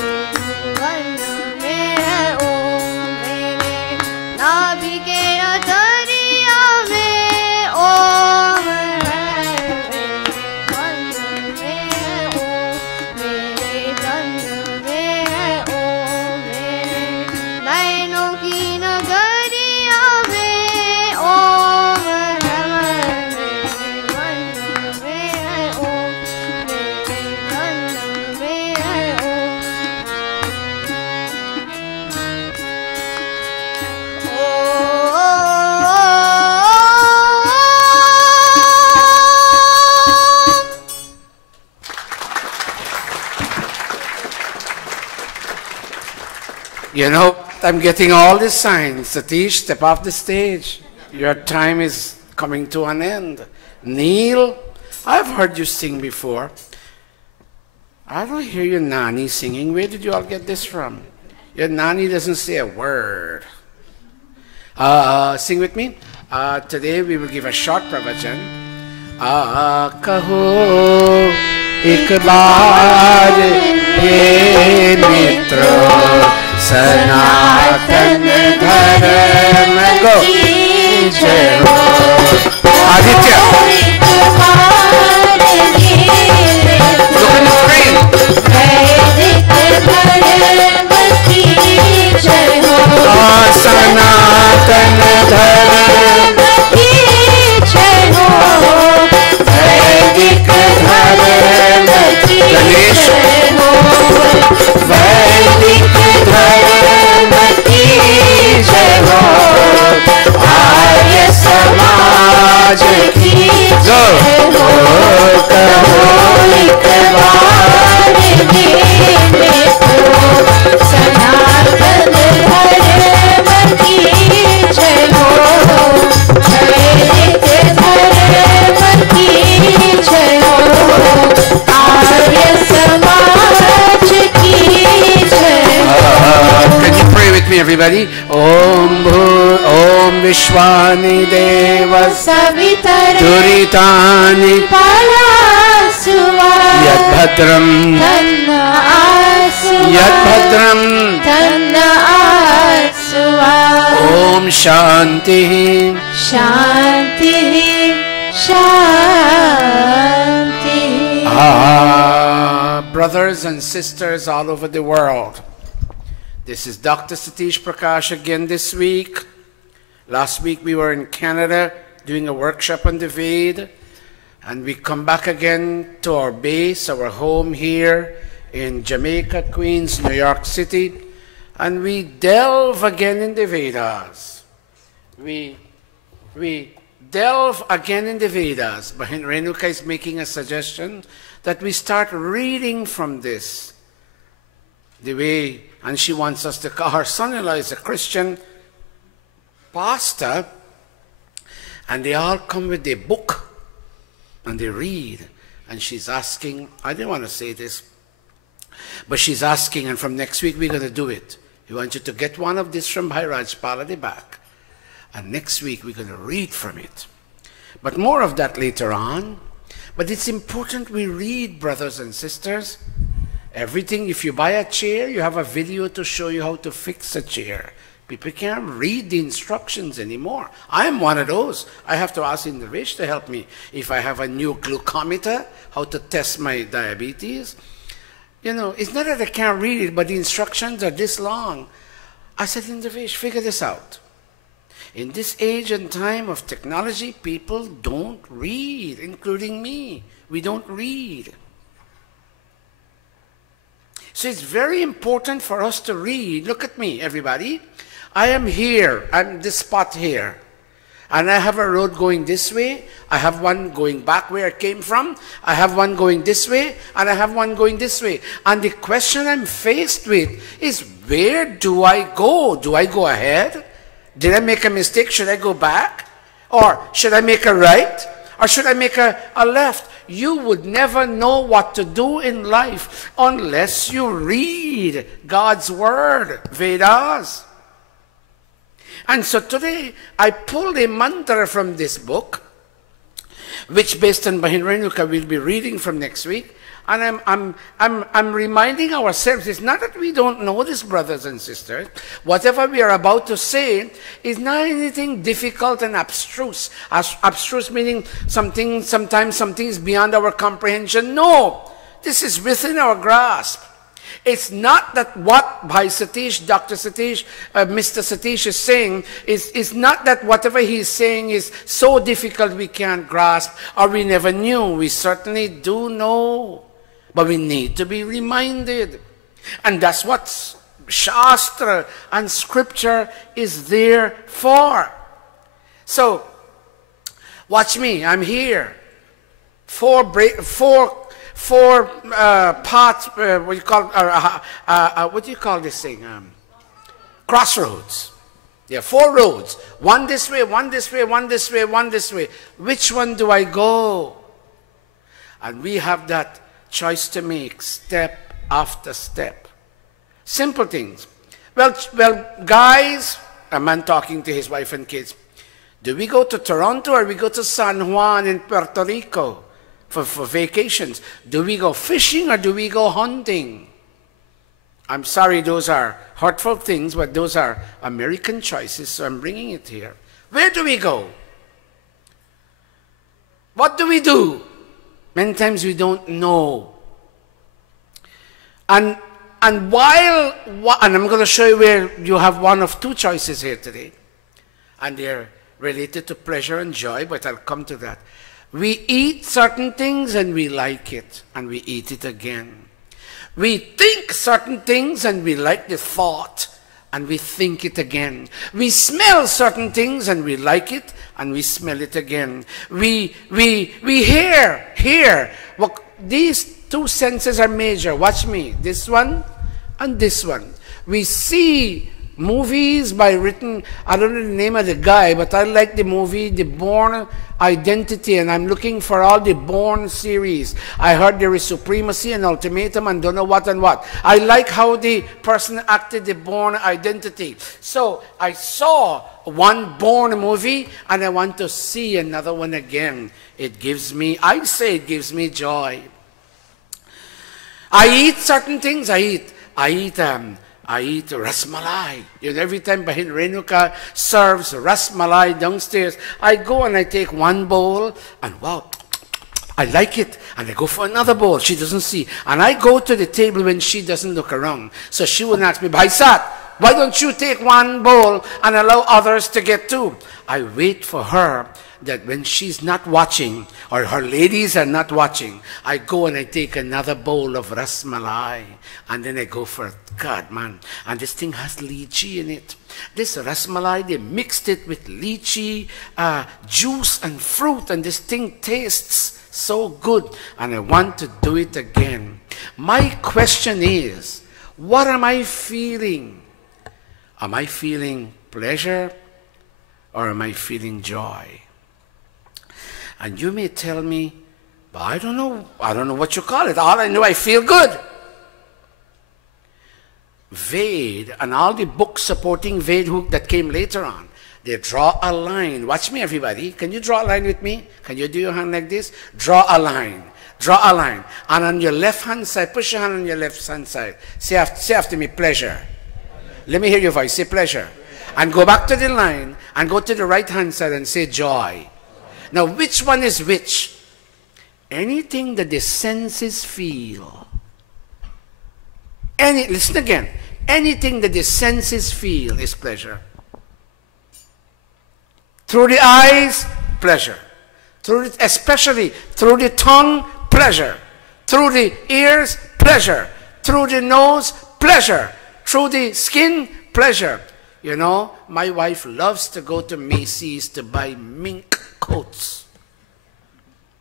You know, I'm getting all the signs. Satish, step off the stage. Your time is coming to an end. Neil, I've heard you sing before. I don't hear your nanny singing. Where did you all get this from? Your nanny doesn't say a word. Sing with me. Today we will give a short pravachan. Kaho ek baar he mitro Sanatan Dharma go. Aditya. Look at the screen. Sanatan Dharma ki jai ho. Vedic Dharma ki jai ho. Vedic Dharma ki jai ho. Arya Samaj ki jai ho. Kaho ek baar mere ko Sanatan Dharma ki jai ho. Vedic Dharma ki jai ho. Arya Samaj ki jai ho. Can you pray with me, everybody? Om Vishwani Deva Savitare Duritani Palasua Yad Bhadram Tanna Asua Yad Bhadram Tanna Asua Om Shanti Shanti Shanti. Brothers and sisters all over the world, this is Dr. Satish Prakash again this week. Last week we were in Canada doing a workshop on the Ved, and we come back again to our base, our home here in Jamaica, Queens, New York City, and we delve again in the Vedas. We delve again in the Vedas. Bahin Renuka is making a suggestion that we start reading from this. The way, and she wants us to, her son-in-law is a Christian pastor, and they all come with their book and they read, and she's asking, I didn't want to say this, but she's asking, and from next week we're going to do it. We want you to get one of this from Bhairaj Paladi back, and next week we're going to read from it. But more of that later on. But it's important we read, brothers and sisters. Everything, if you buy a chair, you have a video to show you how to fix a chair. People can't read the instructions anymore. I am one of those. I have to ask Indravesh to help me. If I have a new glucometer, how to test my diabetes. You know, it's not that I can't read it, but the instructions are this long. I said, Indravesh, figure this out. In this age and time of technology, people don't read, including me. We don't read. So it's very important for us to read. Look at me, everybody. I am here. I'm this spot here. And I have a road going this way. I have one going back where I came from. I have one going this way. And I have one going this way. And the question I'm faced with is, where do I go? Do I go ahead? Did I make a mistake? Should I go back? Or should I make a right? Or should I make a left? You would never know what to do in life unless you read God's Word, Vedas. And so today, I pulled a mantra from this book, which based on Bahin Renuka we'll be reading from next week. And I'm reminding ourselves, it's not that we don't know this, brothers and sisters. Whatever we are about to say is not anything difficult and abstruse. Abstruse meaning sometimes something is beyond our comprehension. No, this is within our grasp. It's not that what Bhai Satish, Dr. Satish, Mr. Satish is saying, is not that whatever he's saying is so difficult we can't grasp or we never knew. We certainly do know. But we need to be reminded. And that's what Shastra and Scripture is there for. So, watch me. I'm here. Four paths, what do you call this thing? Crossroads. There are 4 roads. One this way, one this way, one this way, one this way. Which one do I go? And we have that choice to make, step after step. Simple things. Well, guys, a man talking to his wife and kids, do we go to Toronto or we go to San Juan in Puerto Rico for vacations? Do we go fishing or do we go hunting? I'm sorry, those are hurtful things, but those are American choices, so I'm bringing it here. Where do we go? What do we do? Many times we don't know. And I'm going to show you where you have one of 2 choices here today. And they're related to pleasure and joy, but I'll come to that. We eat certain things and we like it, and we eat it again. We think certain things and we like the thought, and we think it again. We smell certain things and we like it, and we smell it again. We hear. Well, these 2 senses are major. Watch me. This one and this one. We see movies by written, I don't know the name of the guy, but I like the movie The Bourne Identity, and I'm looking for all the Bourne series. I heard there is Supremacy and Ultimatum and don't know what and what. I like how the person acted the Bourne Identity. So I saw one Bourne movie and I want to see another one again. It gives me, I say it gives me joy. I eat certain things. I eat rasmalai. You know, every time Bahin Renuka serves rasmalai downstairs, I go and I take one bowl and wow, I like it. And I go for another bowl. She doesn't see. And I go to the table when she doesn't look around. So she will ask me, Bhai Sat, why don't you take one bowl and allow others to get 2? I wait for her that when she's not watching or her ladies are not watching, I go and I take another bowl of rasmalai and then I go for God, man. And this thing has lychee in it. This rasmalai, they mixed it with lychee, juice and fruit, and this thing tastes so good. And I want to do it again. My question is, what am I feeling? Am I feeling pleasure or am I feeling joy? And you may tell me, but I don't know what you call it. All I know, I feel good. Ved and all the books supporting Ved that came later on, they draw a line. Watch me, everybody. Can you draw a line with me? Can you do your hand like this? Draw a line. Draw a line. And on your left hand side, push your hand on your left hand side. Say after me, pleasure. Let me hear your voice. Say pleasure. And go back to the line and go to the right hand side and say joy. Now, which one is which? Anything that the senses feel. Listen again. Anything that the senses feel is pleasure. Through the eyes, pleasure. Especially through the tongue, pleasure. Through the ears, pleasure. Through the nose, pleasure. Through the skin, pleasure. You know, my wife loves to go to Macy's to buy mink coats.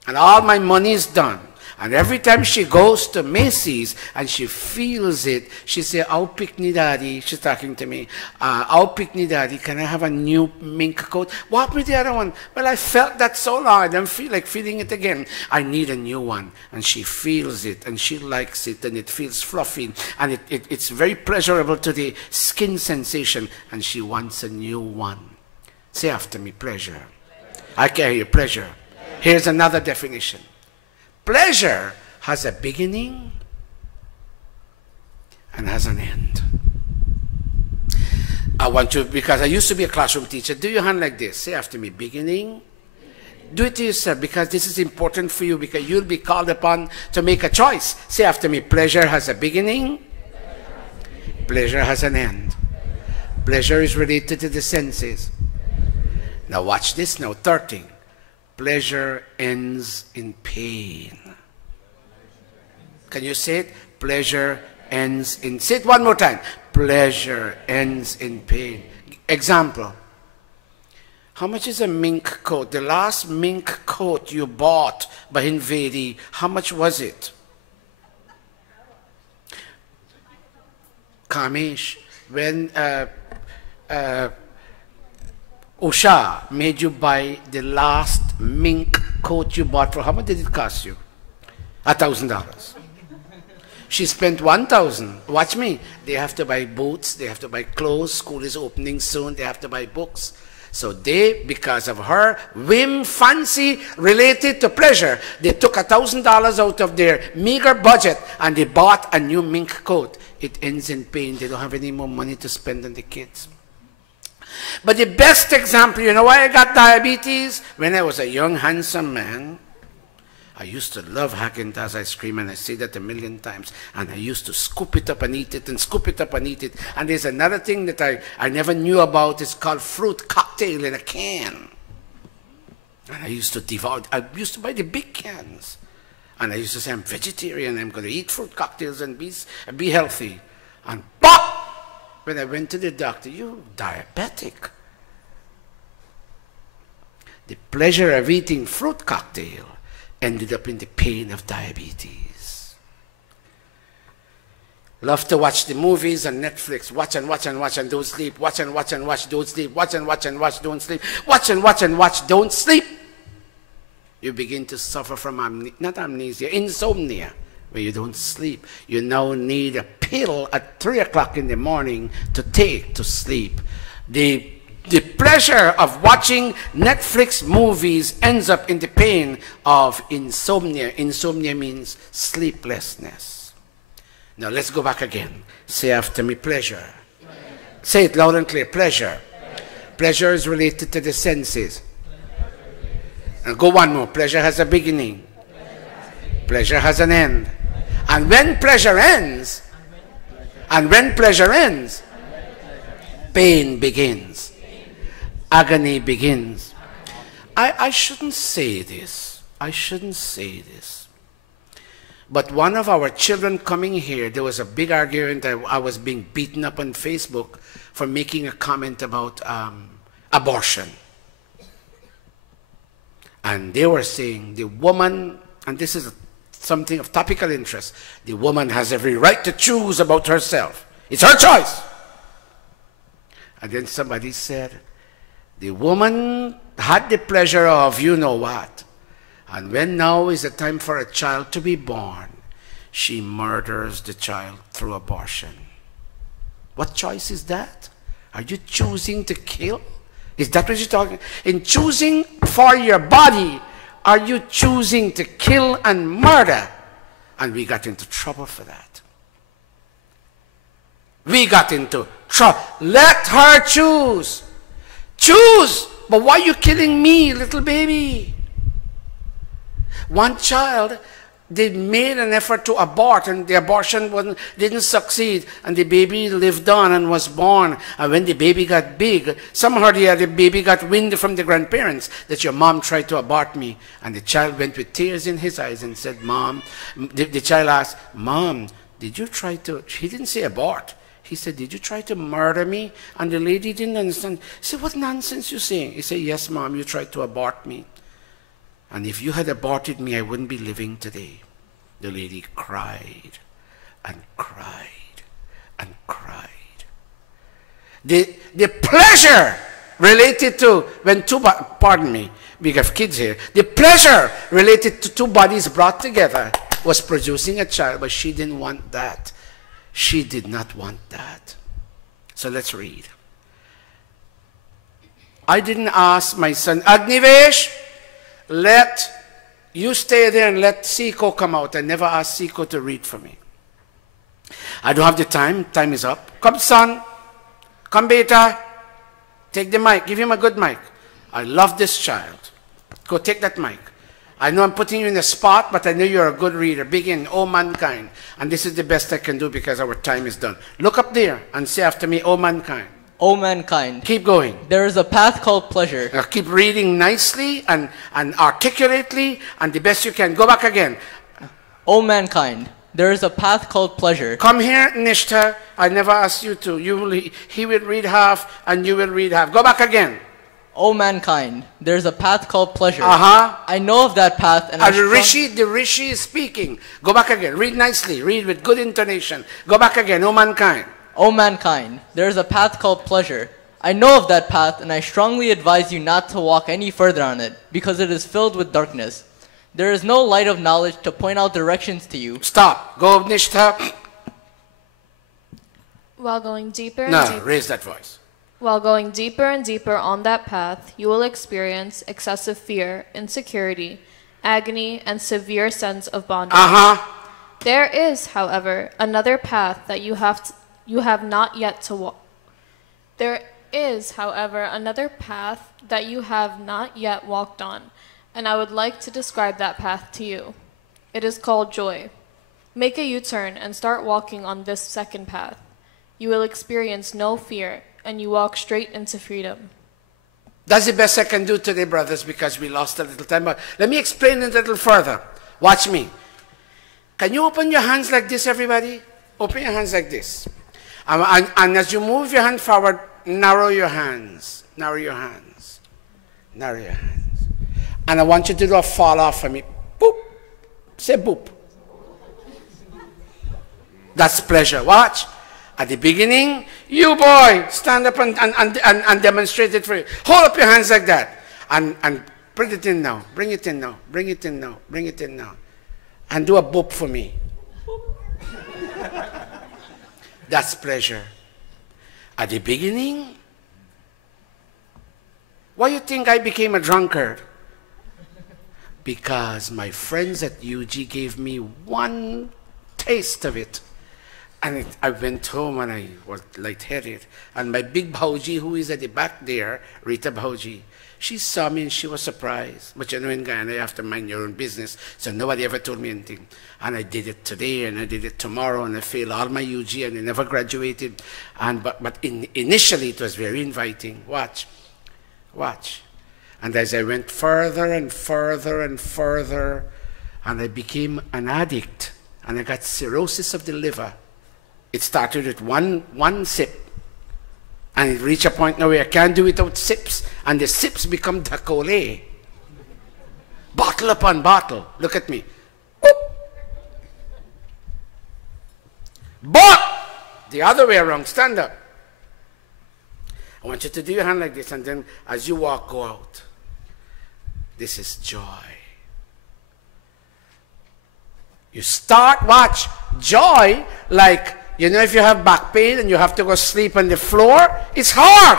And all my money is done. And every time she goes to Macy's and she feels it, she says, "Oh, Pickney Daddy," she's talking to me, "Oh, Pickney Daddy, can I have a new mink coat? What with the other one? Well, I felt that so long, I don't feel like feeling it again. I need a new one." And she feels it, and she likes it, and it feels fluffy, and it's very pleasurable to the skin sensation, and she wants a new one. Say after me, pleasure. I can hear you, pleasure. Here's another definition. Pleasure has a beginning and has an end. I want to, because I used to be a classroom teacher, do your hand like this. Say after me, beginning. Do it to yourself, because this is important for you, because you'll be called upon to make a choice. Say after me, pleasure has a beginning. Pleasure has an end. Pleasure is related to the senses. Now watch this now, 13. Pleasure ends in pain. Can you say it? Pleasure ends in... Say it one more time. Pleasure ends in pain. Example. How much is a mink coat? The last mink coat you bought by Invadi, how much was it? Kamish, when Usha made you buy the last mink coat you bought, for how much did it cost you? $1,000. She spent $1,000. Watch me. They have to buy boots, they have to buy clothes, school is opening soon, they have to buy books. So they, because of her whim, fancy related to pleasure, they took $1,000 out of their meager budget and they bought a new mink coat. It ends in pain. They don't have any more money to spend on the kids. But the best example, you know why I got diabetes? When I was a young, handsome man, I used to love Haagen-Dazs ice cream, and I say that a million times. And I used to scoop it up and eat it, and scoop it up and eat it. And there's another thing that I never knew about. It's called fruit cocktail in a can. And I used to devour it. I used to buy the big cans. And I used to say, I'm vegetarian, I'm going to eat fruit cocktails and be healthy. And pop! When I went to the doctor, you're diabetic. The pleasure of eating fruit cocktail ended up in the pain of diabetes. Love to watch the movies on Netflix. Watch and watch and watch and don't sleep. Watch and watch and watch, don't sleep. Watch and watch and watch, don't sleep. Watch and watch and watch, don't sleep. You begin to suffer from not amnesia, insomnia, where you don't sleep. You now need a pill at 3 o'clock in the morning to take to sleep. The pleasure of watching Netflix movies ends up in the pain of insomnia. Insomnia means sleeplessness. Now let's go back again. Say after me, pleasure. Say it loud and clear, pleasure. Pleasure is related to the senses. And go one more. Pleasure has a beginning. Pleasure has an end. And when pleasure ends, pain begins. Agony begins. I shouldn't say this. I shouldn't say this. But one of our children coming here, there was a big argument that I was being beaten up on Facebook for making a comment about abortion. And they were saying the woman, and this is something of topical interest, the woman has every right to choose about herself. It's her choice. And then somebody said, the woman had the pleasure of you know what. And when now is the time for a child to be born, she murders the child through abortion. What choice is that? Are you choosing to kill? Is that what you're talking? In choosing for your body, are you choosing to kill and murder? And we got into trouble for that. We got into trouble. Let her choose. Choose. But why are you killing me, little baby? One child, they made an effort to abort, and the abortion didn't succeed, and the baby lived on and was born. And when the baby got big, somehow the baby got wind from the grandparents that your mom tried to abort me. And the child went with tears in his eyes and said, Mom, the child asked, Mom, did you try to, he didn't say abort. He said, did you try to murder me? And the lady didn't understand. He said, what nonsense you saying? He said, yes, Mom, you tried to abort me. And if you had aborted me, I wouldn't be living today. The lady cried and cried and cried. The pleasure related to when pardon me, we have kids here. The pleasure related to two bodies brought together was producing a child, but she didn't want that. She did not want that. So let's read. I didn't ask my son, Agnivesh, let you stay there and let Siko come out. I never asked Siko to read for me. I don't have the time. Time is up. Come, son. Come, beta. Take the mic. Give him a good mic. I love this child. Go take that mic. I know I'm putting you in a spot, but I know you're a good reader. Begin, O mankind. And this is the best I can do because our time is done. Look up there and say after me, O mankind. O mankind. Keep going. There is a path called pleasure. Now keep reading nicely and articulately and the best you can. Go back again. O mankind. There is a path called pleasure. Come here, Nishta. I never asked you to. He will read half and you will read half. Go back again. O mankind, there is a path called pleasure. Uh-huh. I know of that path and the Rishi is speaking. Go back again. Read nicely. Read with good intonation. Go back again. O mankind. O mankind, there is a path called pleasure. I know of that path and I strongly advise you not to walk any further on it because it is filled with darkness. There is no light of knowledge to point out directions to you. Stop. Go, Nishtha. While going deeper and no, deeper. Raise that voice. While going deeper and deeper on that path, you will experience excessive fear, insecurity, agony, and severe sense of bondage. There is, however, another path that you have not yet to walk. There is, however, another path that you have not yet walked on, and I would like to describe that path to you. It is called joy. Make a U-turn and start walking on this second path. You will experience no fear, and you walk straight into freedom. That's the best I can do today, brothers, because we lost a little time. But let me explain it a little further. Watch me. Can you open your hands like this, everybody? Open your hands like this. And as you move your hand forward, narrow your hands. Narrow your hands. Narrow your hands. And I want you to do a fall off for me. Boop. Say boop. That's pleasure. Watch. At the beginning, you boy, stand up and demonstrate it for you. Hold up your hands like that. And bring it in now. Bring it in now. Bring it in now. Bring it in now. And do a boop for me. That's pleasure. At the beginning, why do you think I became a drunkard? Because my friends at UG gave me one taste of it. And I went home and I was lightheaded. And my big Bhauji, who is at the back there, Rita Bhauji, she saw me and she was surprised. But you know, in Guyana, you have to mind your own business. So nobody ever told me anything. And I did it today and I did it tomorrow and I failed all my UG and I never graduated. But initially it was very inviting. Watch. Watch. And as I went further and further and further, and I became an addict and I got cirrhosis of the liver. It started with one sip, and it reached a point now where I can't do without sips, and the sips become dhakole. Bottle upon bottle. Look at me. Boop. But the other way around, stand up. I want you to do your hand like this, and then as you walk, go out. This is joy. You start, watch, joy like, you know, if you have back pain and you have to go sleep on the floor, it's hard.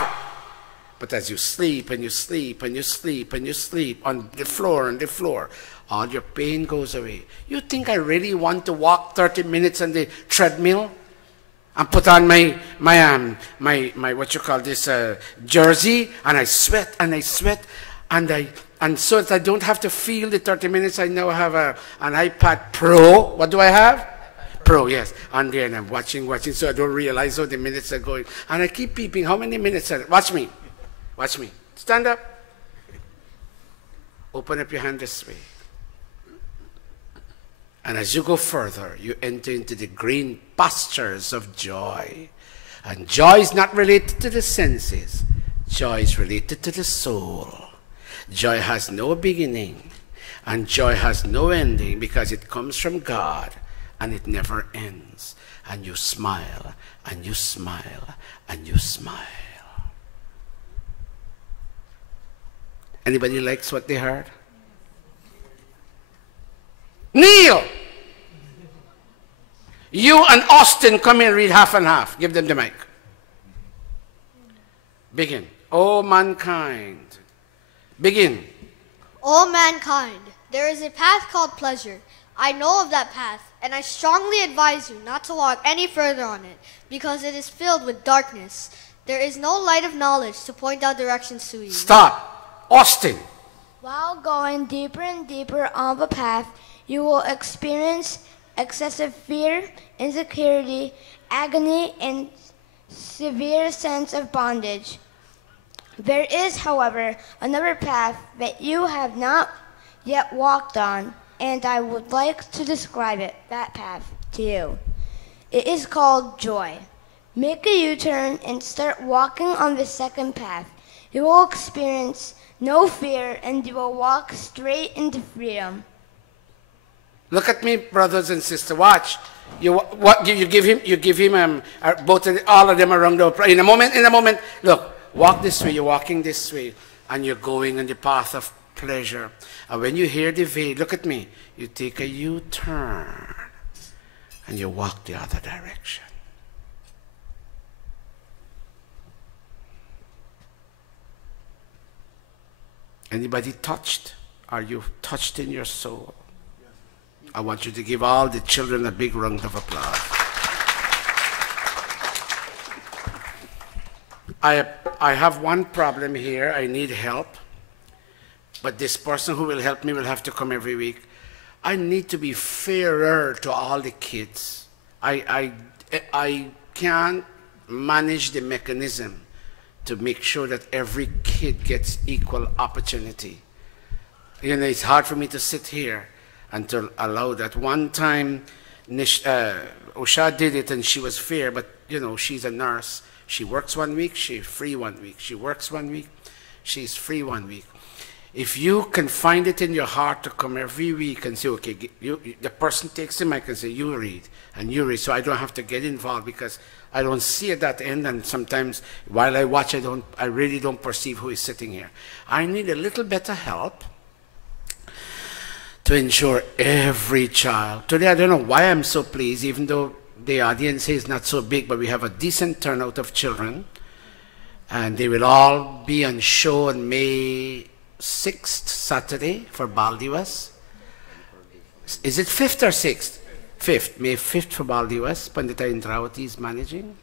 But as you sleep and you sleep and you sleep and you sleep on the floor, all your pain goes away. You think I really want to walk 30 minutes on the treadmill and put on my what you call this jersey, and I sweat and I sweat and so that I don't have to feel the 30 minutes, I now have an iPad Pro. What do I have? Pro, yes. And then I'm watching, so I don't realize how the minutes are going. And I keep peeping. How many minutes are there? Watch me. Watch me. Stand up. Open up your hand this way. And as you go further, you enter into the green pastures of joy. And joy is not related to the senses. Joy is related to the soul. Joy has no beginning And joy has no ending because it comes from God and it never ends. And you smile, and you smile, and you smile. Anybody likes what they heard? Neil! You and Austin come here and read half and half. Give them the mic. Begin. O mankind. Begin. O mankind, there is a path called pleasure. I know of that path, and I strongly advise you not to walk any further on it, because it is filled with darkness. There is no light of knowledge to point out directions to you. Stop. Austin. While going deeper and deeper on the path, you will experience excessive fear, insecurity, agony, and severe sense of bondage. There is, however, another path that you have not yet walked on, and I would like to describe that path to you. It is called joy. Make a U-turn and start walking on the second path. You will experience no fear, and you will walk straight into freedom. Look at me, brothers and sisters. Watch. You give him all of them around the. In a moment. Look, walk this way. You're walking this way, and you're going on the path of pleasure. And when you hear the veil, look at me. You take a U-turn, and you walk the other direction. Anybody touched? Are you touched in your soul? I want you to give all the children a big round of applause. I have one problem here. I need help. But this person who will help me will have to come every week. I need to be fairer to all the kids. I can't manage the mechanism to make sure that every kid gets equal opportunity. You know, it's hard for me to sit here and to allow that. One time, Usha did it and she was fair, but you know, she's a nurse. She works 1 week, she's free 1 week. She works 1 week, she's free 1 week. If you can find it in your heart to come every week and say, okay, the person takes the mic and say, you read, and you read, so I don't have to get involved because I don't see at that end, and sometimes while I watch, I really don't perceive who is sitting here. I need a little better help to ensure every child. Today, I don't know why I'm so pleased, even though the audience is not so big, but we have a decent turnout of children, and they will all be on show on May 6th, Saturday, for Baldiwas. Is it 5th or 6th? 5th, May 5th for Baldiwas. Pandita Indrawati is managing.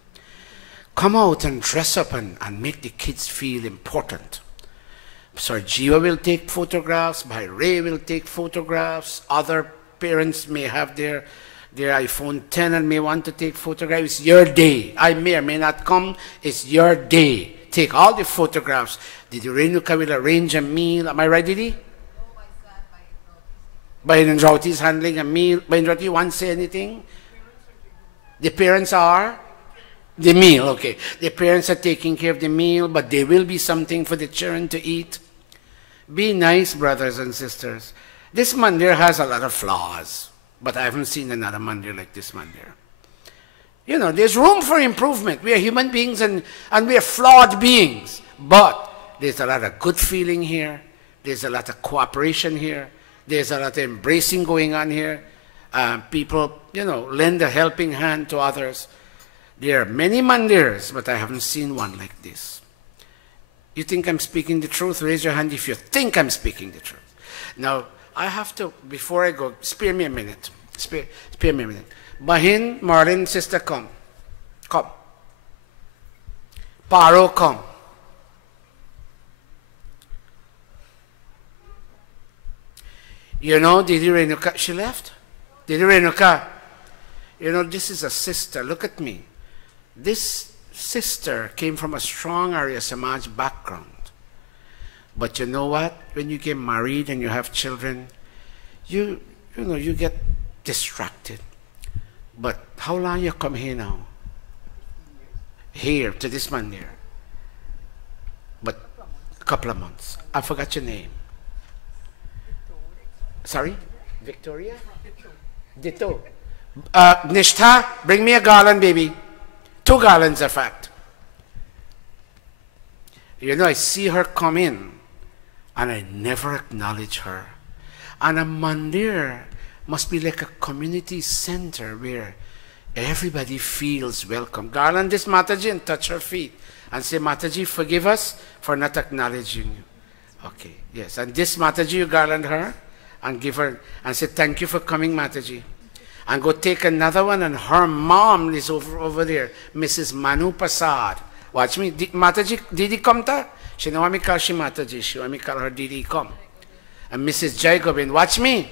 Come out and dress up and make the kids feel important. Sir Jiva will take photographs, Bhai Ray will take photographs, other parents may have their iPhone 10 and may want to take photographs. It's your day. I may or may not come. It's your day. Take all the photographs. Didi Renuka will arrange a meal. Am I right, Didi? Bhai Indrawati is handling a meal. Bhai Indrawati, you want to say anything? The parents are? The meal, okay. The parents are taking care of the meal, but there will be something for the children to eat. Be nice, brothers and sisters. This mandir has a lot of flaws, but I haven't seen another mandir like this mandir. You know, there's room for improvement. We are human beings and we are flawed beings, but there's a lot of good feeling here. There's a lot of cooperation here. There's a lot of embracing going on here. People, you know, lend a helping hand to others. There are many mandirs, but I haven't seen one like this. You think I'm speaking the truth? Raise your hand if you think I'm speaking the truth. Now, I have to, before I go, spare me a minute. Spare me a minute. Bahin, Marlin, sister, come. Come. Paro, come. You know, Didi Renuka, she left? Didi Renuka, you know, this is a sister. Look at me. This sister came from a strong Arya Samaj background. But you know what? When you get married and you have children, you know, you get distracted. But how long you come here now? Here, to this man here. But a couple of months. I forgot your name. Sorry? Victoria? Ditto. Nishtha, bring me a garland, baby. 2 garlands, in fact. You know, I see her come in, and I never acknowledge her. And a mandir must be like a community center where everybody feels welcome. Garland this Mataji and touch her feet and say, Mataji, forgive us for not acknowledging you. Okay, yes. And this Mataji, you garland her and give her, and say, thank you for coming, Mataji. And go take another one, and her mom is over there, Mrs. Manu Prasad. Watch me. Mataji, Didi come ta? She don't want me call she Mataji. She want me call her Didi come. And Mrs. Jai Gobind, watch me.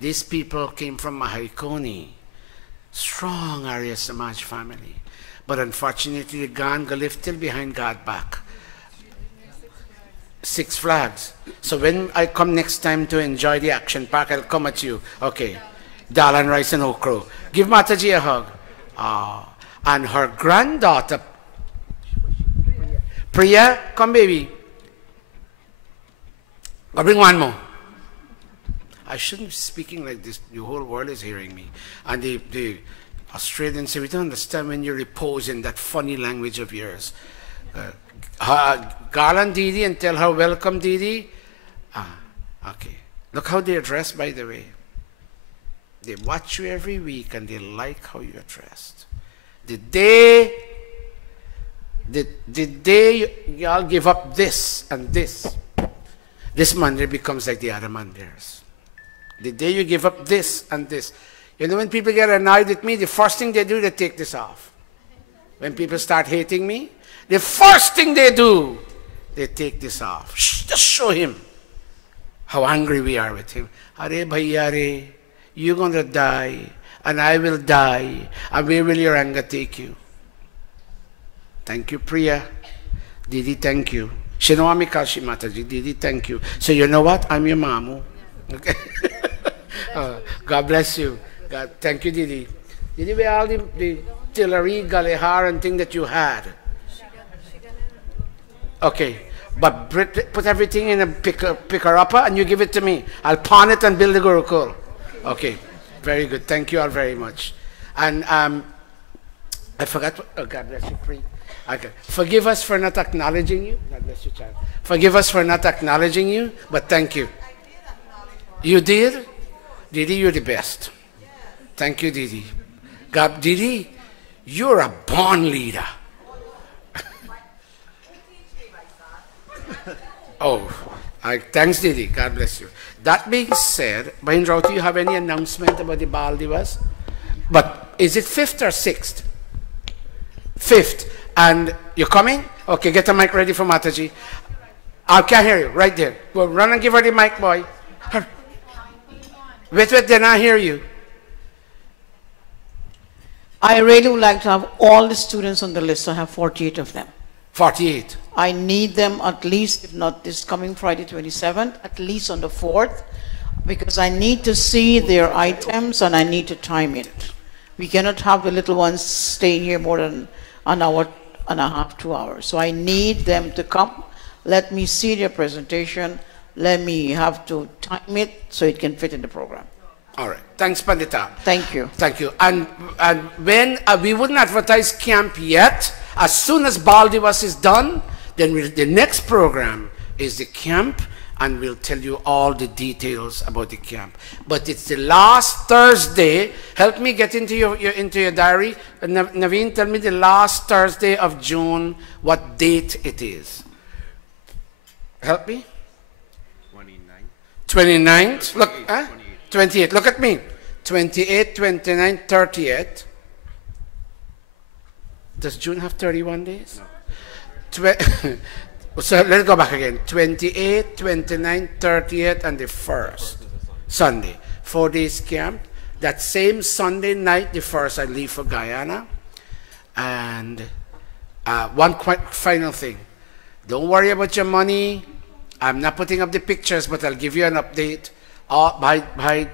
These people came from Mahaikoni. Strong Arya Samaj family. But unfortunately, they gone live till behind God back. 6 Flags. So when I come next time to enjoy the action park, I'll come at you. Okay. Dal and rice and okra. Give Mataji a hug. And her granddaughter, Priya, come baby. I'll bring one more. I shouldn't be speaking like this. The whole world is hearing me. And the Australians say, we don't understand when you repose in that funny language of yours. Garland Didi and tell her, welcome Didi. Okay. Look how they are dressed, by the way. They watch you every week and they like how you are dressed. The day y'all give up this and this mandir becomes like the other mandirs. The day you give up this and this. You know, when people get annoyed with me, the first thing they do, they take this off. When people start hating me, the first thing they do, they take this off. Just show him how angry we are with him. Are bhaiya re, you're going to die, and I will die, and where will your anger take you? Thank you, Priya. Didi, thank you. She don't want me call she Mataji. Didi, thank you. So you know what? I'm your mamu. Okay. God bless you. God, thank you, Didi. Didi, where all the tillery, galehar, and thing that you had? Okay. But put everything in a picker-upper and you give it to me. I'll pawn it and build a Gurukul. Okay. Very good. Thank you all very much. And I forgot. Oh, God bless you, Pri. Okay. Forgive us for not acknowledging you. God bless you, child. Forgive us for not acknowledging you, but thank you. You did? Didi, you're the best. Thank you, Didi. God, Didi, you're a born leader. Oh, thanks, Didi. God bless you. That being said, Mahindrauti, you have any announcement about the Baal Divas? But is it 5th or 6th? 5th. And you're coming? Okay, get the mic ready for Mataji. I can't hear you. Right there. Go run and give her the mic, boy. Wait, then I hear you. I really would like to have all the students on the list. I have 48 of them. 48. I need them at least, if not this coming Friday 27th, at least on the 4th, because I need to see their items and I need to time it. We cannot have the little ones staying here more than an hour and a half, 2 hours. So I need them to come. Let me see their presentation. Let me have to time it so it can fit in the program. All right. Thanks, Pandita. Thank you. Thank you. And when we wouldn't advertise camp yet, as soon as Baal Divas is done, then the next program is the camp, and we'll tell you all the details about the camp. But it's the last Thursday. Help me get into your diary. Naveen, tell me the last Thursday of June, what date it is. Help me. 29th. Look, 28. Look at me. 28, 29, 30th. Does June have 31 days? No. So let's go back again. 28, 29, 30th, and the 1st. Sunday. 4 days camp. That same Sunday night, the 1st, I leave for Guyana. And one final thing. Don't worry about your money. I'm not putting up the pictures, but I'll give you an update. By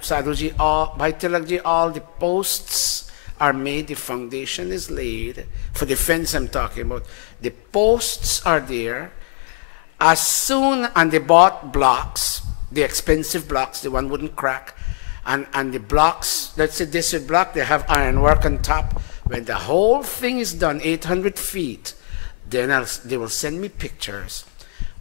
Sadhuji, by Tilakji, all the posts are made. The foundation is laid for the fence I'm talking about. The posts are there. As soon, and they bought blocks. the expensive blocks, the one wouldn't crack. And the blocks, let's say this is block, they have ironwork on top. When the whole thing is done, 800 feet, then they will send me pictures,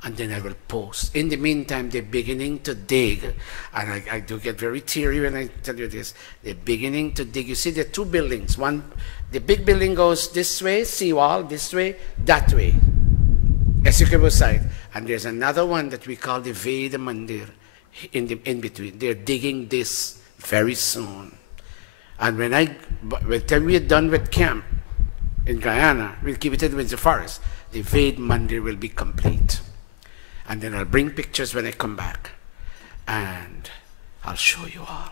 and then I will post. In the meantime, they're beginning to dig, and I do get very teary when I tell you this. They're beginning to dig. You see, there are two buildings. One, the big building goes this way, seawall, this way, that way, executable side. And there's another one that we call the Veda Mandir in between. They're digging this very soon. And by the time we're done with camp in Guyana, we'll keep it in the forest. The Veda Mandir will be complete. And then I'll bring pictures when I come back. And I'll show you all.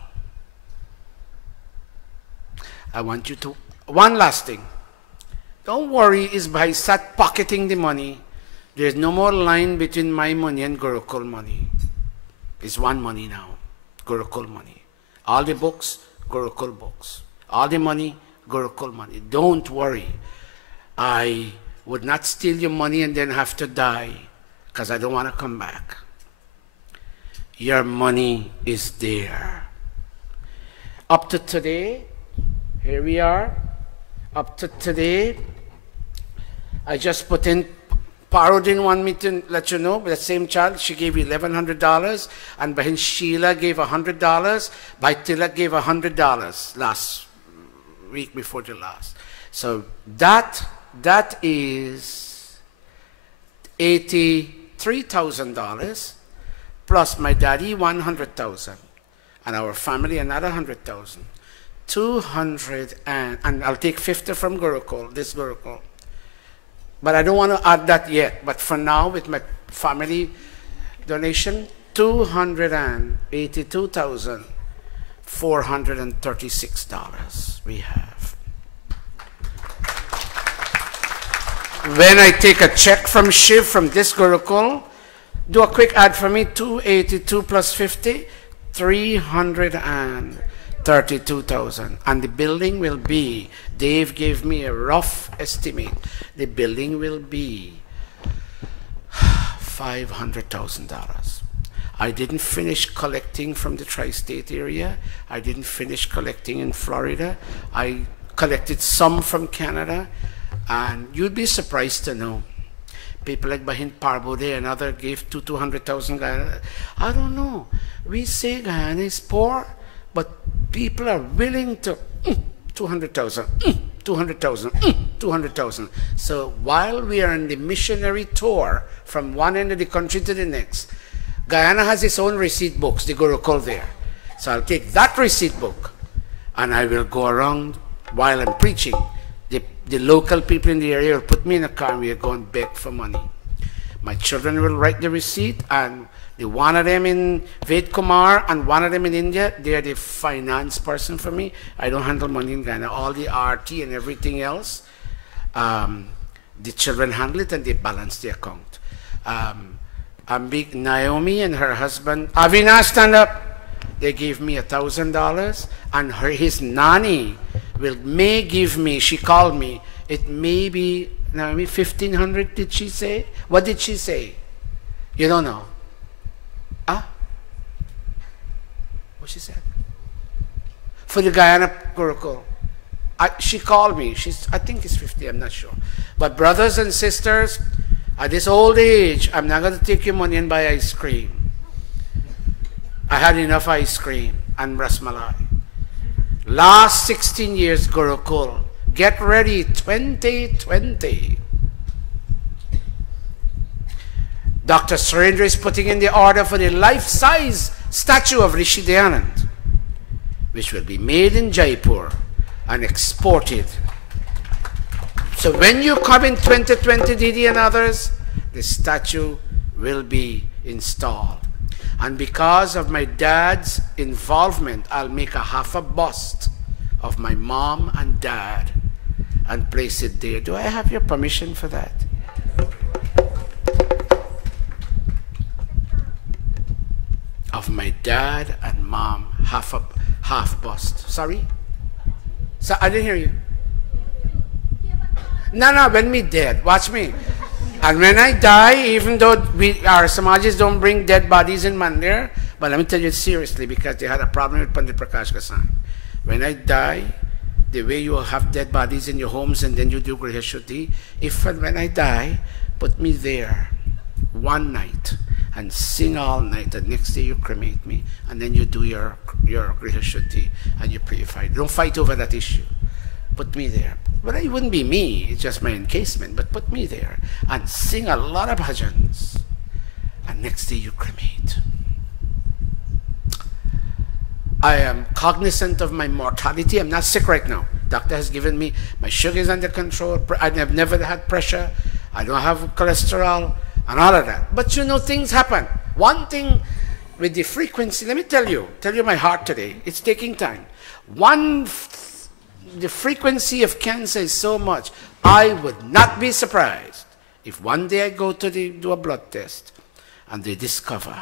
I want you to, one last thing. Don't worry, is by start pocketing the money, there's no more line between my money and Gurukul money. It's one money now, Gurukul money. All the books, Gurukul books. All the money, Gurukul money. Don't worry. I would not steal your money and then have to die, because I don't want to come back. Your money is there. Up to today, here we are. Up to today, I just put in, Paro didn't want me to let you know, but the same child, she gave $1,100, and Bahin Sheila gave $100, Bhai Tilak gave $100 last week before the last. So that is $83,000, plus my daddy $100,000, and our family another $100,000. 200 and I'll take 50 from Gurukul, this Gurukul. But I don't want to add that yet. But for now, with my family donation, $282,436 we have. When I take a check from Shiv from this Gurukul, do a quick add for me, 282 plus 50, 332,000. And the building will be, Dave gave me a rough estimate, the building will be $500,000. I didn't finish collecting from the tri-state area. I didn't finish collecting in Florida. I collected some from Canada. And you'd be surprised to know, people like Bahin Parbode and other gave 200,000 Guyana. I don't know. We say Guyana is poor, but people are willing to 200,000, 200,000, 200,000. So while we are on the missionary tour from one end of the country to the next, Guyana has its own receipt books, the Gurukul there. So I'll take that receipt book and I will go around while I'm preaching. The local people in the area will put me in a car and we'll go and beg for money. My children will write the receipt, and the one of them in Ved Kumar and one of them in India, they're the finance person for me. I don't handle money in Ghana. All the RT and everything else, the children handle it and they balance the account. Naomi and her husband, Avinash, stand up. They gave me $1,000, and his nanny may give me, she called me, it may be, Naomi, 1,500, did she say? What did she say? You don't know? Ah? What she said? For the Guyana Gurukul. She called me. I think it's 50, I'm not sure. But brothers and sisters, at this old age, I'm not going to take your money and buy ice cream. I had enough ice cream and rasmalai. Last 16 years, Gurukul. Get ready, 2020. Dr. Surendra is putting in the order for the life-size statue of Rishi Dayanand, which will be made in Jaipur and exported. So when you come in 2020, Didi and others, the statue will be installed. And because of my dad's involvement, I'll make half a bust of my mom and dad and place it there. Do I have your permission for that? Of my dad and mom, half bust. Sorry? So I didn't hear you. No, when me dead, watch me. And when I die, even though our Samajis don't bring dead bodies in Mandir, but let me tell you seriously, because they had a problem with Pandit Prakash Goswami. When I die, the way you have dead bodies in your homes and then you do Griha Shuddhi, if and when I die, put me there one night and sing all night. The next day you cremate me, and then you do your Griha Shuddhi and you purify. Don't fight over that issue. Put me there. But it wouldn't be me, it's just my encasement, but put me there and sing a lot of bhajans. And next day you cremate. I am cognizant of my mortality. I'm not sick right now. Doctor has given me, my sugar is under control. I have never had pressure. I don't have cholesterol and all of that. But you know, things happen. One thing with the frequency, let me tell you my heart today. It's taking time. The frequency of cancer is so much. I would not be surprised if one day I go to do a blood test and they discover